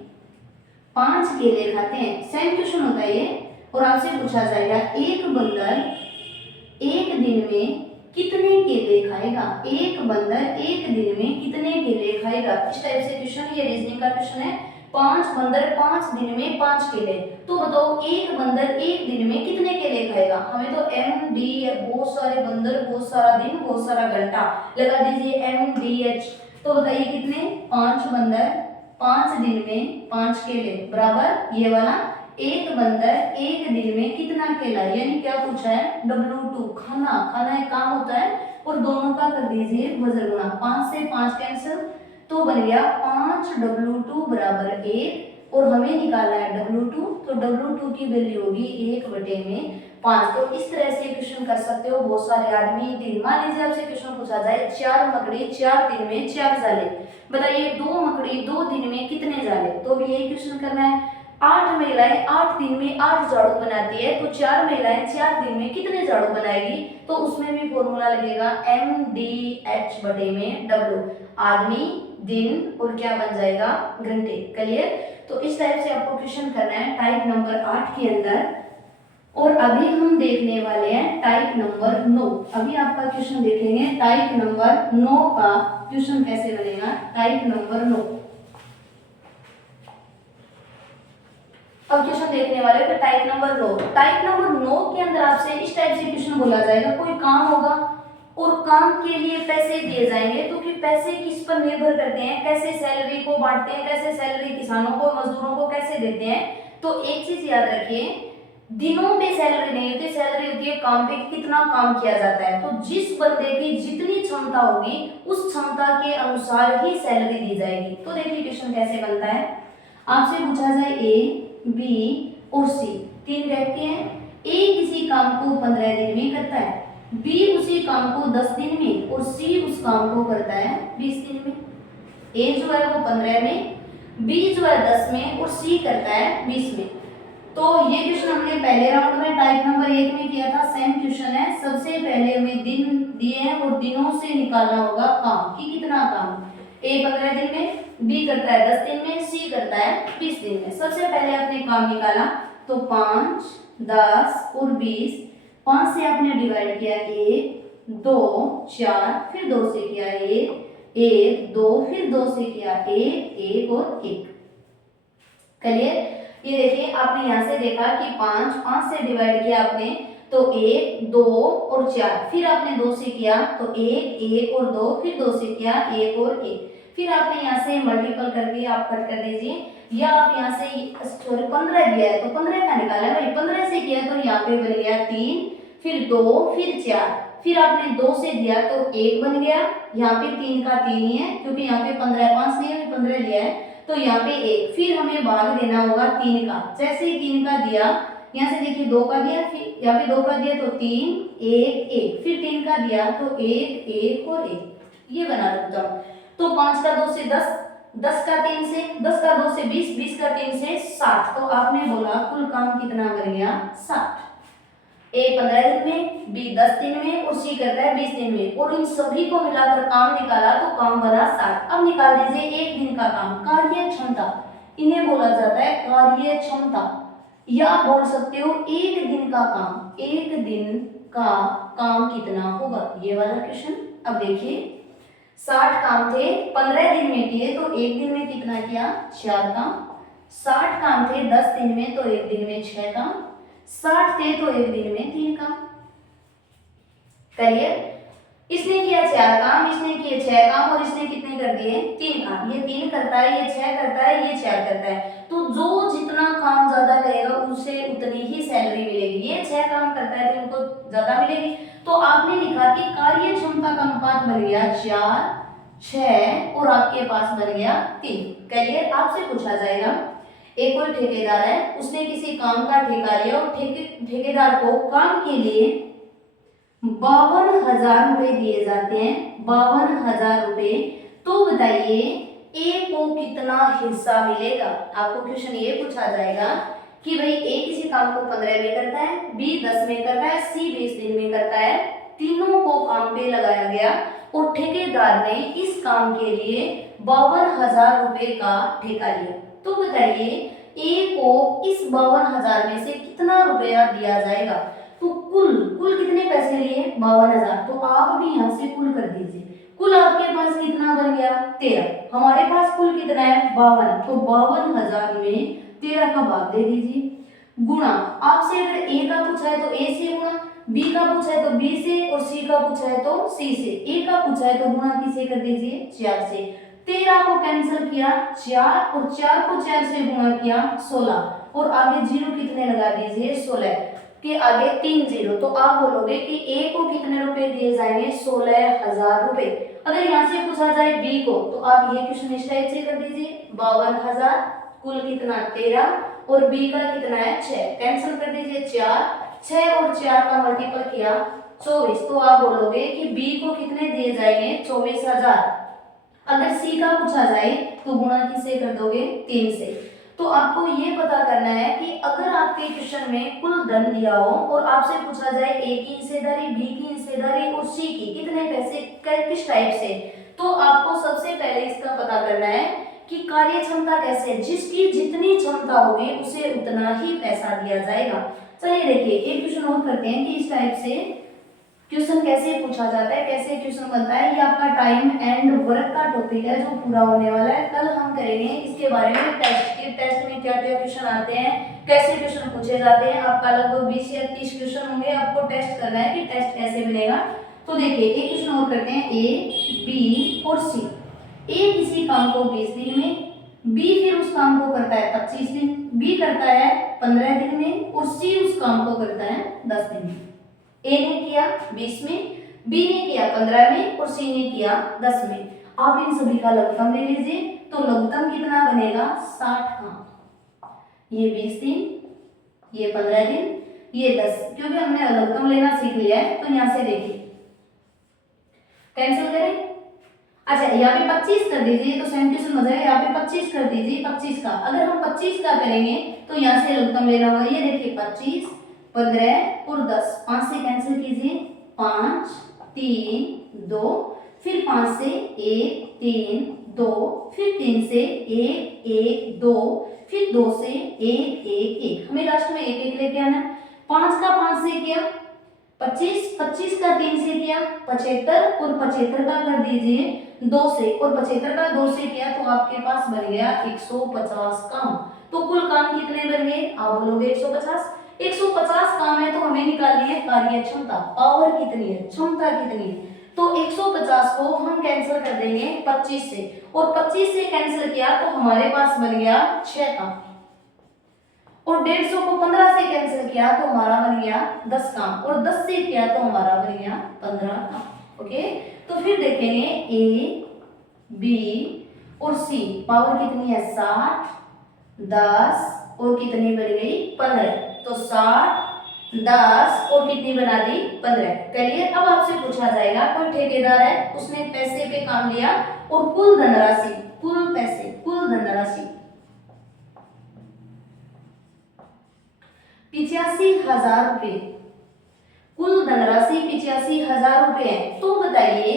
5 केले खाते हैं। सेम क्वेश्चन होता है ये, और आपसे पूछा जाएगा एक बंदर एक दिन में कितने केले खाएगा, एक बंदर एक दिन में कितने केले खाएगा। इस टाइप से क्वेश्चन, ये रीजनिंग का क्वेश्चन है। 5 बंदर 5 दिन में 5 केले, तो बताओ एक बंदर एक दिन में कितने केले खाएगा। हमें तो MD बहुत सारे बंदर, बहुत सारा दिन, बहुत सारा घंटा, लगा दीजिए MDH। तो बताइए कितने 5 बंदर 5 दिन में 5 केले बराबर ये वाला एक बंदर एक दिन में कितना केला, यानी क्या पूछा है W2 खाना। खाना एक काम होता है और दोनों का कर दीजिए वजन गुणा, 5 से 5 कैंसिल, तो बन गया 5 W2 बराबर 1 और हमें निकालना है W2, तो W2 की वैल्यू होगी 1 बटे में 5। तो इस तरह से क्वेश्चन कर सकते हो। बहुत सारे आदमी दिन, मान लीजिए आपसे क्वेश्चन पूछा जाए 4 मकड़ी 4 दिन में 4 जाले, बताइए 2 मकड़ी 2 दिन में कितने जाले, तो भी यही क्वेश्चन करना है। 8 महिलाएं 8 दिन में 8 झाड़ू बनाती है, तो 4 महिलाएं 4 दिन में कितने झाड़ू बनाएगी, तो उसमें भी फॉर्मूला लगेगा MDH बटे में W। आदमी, दिन और क्या बन जाएगा घंटे। क्लियर, तो इस टाइप से आपको क्वेश्चन करना है टाइप नंबर 8 के अंदर। और अभी हम देखने वाले हैं टाइप नंबर 9। अभी आपका क्वेश्चन देखेंगे टाइप नंबर 9 का क्वेश्चन कैसे बनेगा। टाइप नंबर 9, अब क्वेश्चन देखने वाले हैं टाइप नंबर 9। टाइप नंबर 9 के अंदर आपसे इस टाइप से क्वेश्चन बोला जाएगा, कोई काम होगा और काम के लिए पैसे दिए जाएंगे, तो कि पैसे किस पर निर्भर करते हैं, कैसे सैलरी को बांटते हैं, कैसे सैलरी किसानों को मजदूरों को कैसे देते हैं। तो एक चीज याद रखिए, दिनों पे सैलरी नहीं होती, सैलरी होती है काम पे कितना काम किया जाता है। तो जिस बंदे की जितनी क्षमता होगी उस क्षमता के अनुसार ही सैलरी दी जाएगी। तो देखिए क्वेश्चन कैसे बनता है। आपसे पूछा जाए A, B और C, 3 व्यक्ति हैं। ए किसी काम को 15 दिन में करता है, बी उसी काम को 10 दिन में और सी उस काम को करता है 20 दिन में। ए जो है वो 15 में, बी जो है 10 में और सी करता है 20 में। तो ये क्वेश्चन हमने पहले राउंड में टाइप नंबर 1 में किया था, सेम क्वेश्चन है। सबसे पहले हमें दिन दिए हैं और दिनों से निकालना होगा काम कि कितना काम। ए 15 दिन में, बी करता है 10 दिन में, सी करता है 20 दिन में। सबसे पहले आपने काम निकाला तो 5, 10 और 20। 5 से आपने डिवाइड किया 1, 2, 4, फिर 2 से किया 1, 1, 2, फिर 2 से किया 1, 1 और 1। क्लियर? ये देखिए आपने यहाँ से देखा कि 5 से डिवाइड किया आपने तो 1, 2 और 4, फिर आपने 2 से किया तो 1, 1 और 2, फिर 2 से किया 1 और 1, फिर आपने यहाँ से मल्टीपल करके आप कट कर दीजिए, या आप यहाँ से सॉरी 15 दिया है तो 15 का निकाला है भाई, 15 से किया तो यहाँ पे बन गया 3, फिर 2, फिर 4, फिर आपने 2 से दिया तो 1 बन गया, यहाँ पे 3 का 3 ही है क्योंकि यहाँ पे 15 5 नहीं है 15 लिया है तो यहाँ पे 1, फिर हमें भाग देना होगा 3 का। जैसे ही 3 का दिया, यहाँ से देखिए 2 का दिया, फिर यहाँ पे 2 का दिया तो 3, 1, 1, फिर 3 का दिया तो 1, 1 और 1, ये बना देता हूँ। तो 5 का 2 से 10, 10 का 3 से, 10 का 2 से 20, 20 का 3 से 60। तो आपने बोला कुल काम कितना बन गया 60। ए 15 दिन में, बी 10 दिन में और सी करता है 20 दिन में, और इन सभी को मिलाकर काम निकाला तो काम बना 60। अब निकाल दीजिए एक दिन का काम, कार्य क्षमता, इन्हें बोला जाता है कार्य क्षमता, या आप बोल सकते हो एक दिन का काम। एक दिन का काम कितना होगा, ये वाला क्वेश्चन। अब देखिए 60 काम थे, 15 दिन में किए तो एक दिन में कितना किया 4 काम। 60 काम थे 10 दिन में तो एक दिन में 6 काम। 60 थे तो एक दिन में 3 काम। करिए, इसने किया 4 काम, इसने किए 6 काम और इसने कितने कर दिए 3 काम। ये 3 करता है, ये 6 करता है, ये 4 करता है। तो जो जितना काम ज्यादा करेगा उसे उतनी ही सैलरी मिलेगी। ये 6 काम करता है तो इनको ज्यादा मिलेगी। तो आपने लिखा कि कार्य क्षमता का अनुपात बन गया 4, 6 और आपके पास बन गया 3। क्लियर? आपसे पूछा जाएगा एक कोई ठेकेदार है, उसने किसी काम का ठेका लिया और ठेकेदार को काम के लिए 52,000 रुपए दिए जाते हैं। 52,000 रुपए। तो बताइए ए को कितना हिस्सा मिलेगा। आपको क्वेश्चन ये पूछा जाएगा कि भाई ए किसी काम को 15 में करता है, बी 10 में करता है, सी 20 दिन में करता है। तीनों को काम पे लगाया गया और ठेकेदार ने इस काम के लिए 52,000 रुपए का ठेका लिया। तो बताइए ए को इस 52,000 में से कितना रुपया दिया जाएगा। तो कुल कितने पैसे लिए 52,000। तो आप भी यहाँ से कुल कर दीजिए। कुल आपके पास कितना बन गया 13। हमारे पास कुल कितना है 52। तो 52,000 में 13 का भाग दे दीजिए। गुणा, आपसे अगर ए का पूछा है तो ए से गुणा, बी का पूछा है तो बी से और सी का पूछा है तो सी से। ए का पूछा है तो गुणा किसे कर दीजिए 4 से। 13 को कैंसिल किया 4 और 4 को 4 से गुणा किया 16 और आगे जीरो कितने लगा दीजिए 16 के आगे 3 जीरो। तो आप बोलोगे कि ए को कितने रुपए दिए जाएंगे 16,000 रुपए। अगर यहाँ से पूछा जाए बी को तो आप ये क्वेश्चन इस टाइप से कर दीजिए 52,000 कुल कितना 13 और बी का कितना है 6। कैंसिल कर दीजिए 4, 6 और 4 का मल्टीपल किया 24। तो आप बोलोगे कि बी को कितने दिए जाएंगे 24,000। अगर सी का पूछा जाए तो गुणा किसे कर दोगे 3 से। तो आपको ये पता करना है कि अगर आपके क्वेश्चन में कुल धन दिया हो और आपसे पूछा जाए ए की हिस्सेदारी, बी की हिस्सेदारी और सी की कितने पैसे किस टाइप से, तो आपको सबसे पहले इसका पता करना है कि कार्य क्षमता कैसे, जिसकी जितनी क्षमता होगी उसे उतना ही पैसा दिया जाएगा। चलिए देखिए एक क्वेश्चन और करते हैं कि इस टाइप से क्वेश्चन कैसे पूछा जाता है, कैसे क्वेश्चन बनता है। ये आपका टाइम एंड वर्क का टॉपिक है जो पूरा होने वाला है। कल हम करेंगे इसके बारे में टेस्ट में क्या क्या क्वेश्चन आते हैं, कैसे क्वेश्चन पूछे जाते हैं। आपका लगभग 20 या 30 क्वेश्चन होंगे, आपको टेस्ट करना है कि टेस्ट कैसे बनेगा। तो देखिए एक क्वेश्चन और करते हैं, ए बी और सी। ए किसी काम को 20 दिन में, बी फिर उस काम को करता है 25 दिन, बी करता है 15 दिन में और सी उस काम को करता है 10 दिन में। ए ने किया 20 में, बी ने किया 15 में और सी ने किया 10 में। आप इन सभी का लघुत्तम ले लीजिए। तो लघुत्तम कितना बनेगा 60 काम। ये 20 दिन, ये 15 दिन, ये 10, क्योंकि हमने लघुत्तम लेना सीख लिया है। तो यहाँ से देखिए कैंसिल करें। अच्छा यहाँ पे 25 कर दीजिए, तो सेम क्वेश्चन हो जाएगा। यहाँ पे 25 कर दीजिए, 25 का अगर हम 25 का करेंगे तो यहाँ से लघुत्तम लेना होगा। ये देखिए 25, 15 और 10, 5 से कैंसिल कीजिए, 5 3 2, फिर 5 से 1 3 2, फिर 3 से 1 1 2, फिर 2 से 1 1 1, हमें लास्ट में 1 1 लेके आना है। 5 का 5 से किया 25, 25 का 3 से किया 75, और 75 का कर दीजिए 2 से, और 75 का 2 से किया तो आपके पास बन गया 150 काम। तो कुल काम कितने बन गए, आप बोलोगे 150। 150 काम है तो हमें निकालनी है कार्य क्षमता, पावर कितनी है, क्षमता कितनी है। तो 150 को हम कैंसिल कर देंगे 25 से, और 25 से कैंसिल किया तो हमारे पास बन गया 6 काम, और 150 को 15 से कैंसिल किया तो हमारा बन गया 10 काम, और 10 से किया तो हमारा बन गया 15 काम। ओके, तो फिर देखेंगे ए बी और सी, पावर कितनी है 60, 10 और कितनी बन गई 15, तो 60 10 और कितनी बना दी 15। चलिए अब आपसे पूछा जाएगा कोई ठेकेदार है, उसने पैसे पे काम लिया और कुल धनराशि, कुल पैसे, कुल धनराशि 85,000 रुपए, कुल धनराशि 85,000 रुपए है। तो बताइए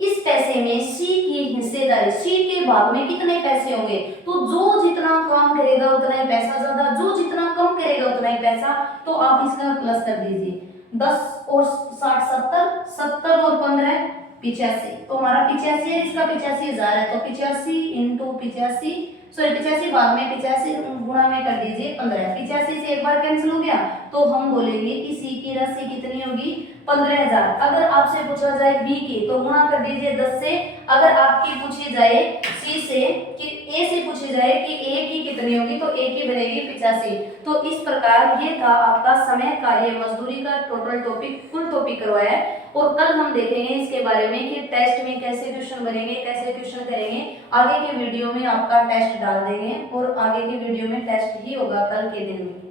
इस पैसे में सी की हिस्सेदारी, सी के भाग में कितने पैसे होंगे। तो जो जितना काम करेगा उतना ही पैसा ज्यादा, जो जितना कम करेगा उतना ही पैसा। तो आप इसका प्लस कर दीजिए, 10 और 60 70, 70 और 15 85, तो हमारा 85 है, इसका 85,000 है, तो 85 इंटू 85, सॉरी 85 भाग में 85 गुणा में कर दीजिए 15, 85 से एक बार कैंसिल हो गया, तो हम बोलेंगे कि सी की राशि कितनी होगी 15,000। अगर आपसे पूछा जाए बी की तो गुणा कर दीजिए 10 से। अगर आपकी पूछी जाए सी से कि ए से पूछी जाए कि ए की कितनी होगी तो ए की बनेगी 85। तो इस प्रकार ये था आपका समय कार्य मजदूरी का टोटल टॉपिक, फुल टॉपिक करवाया है। और कल हम देखेंगे इसके बारे में कि टेस्ट में कैसे क्वेश्चन बनेंगे, कैसे क्वेश्चन करेंगे। आगे के वीडियो में आपका टेस्ट डाल देंगे और आगे के वीडियो में टेस्ट ही होगा कल के दिन में।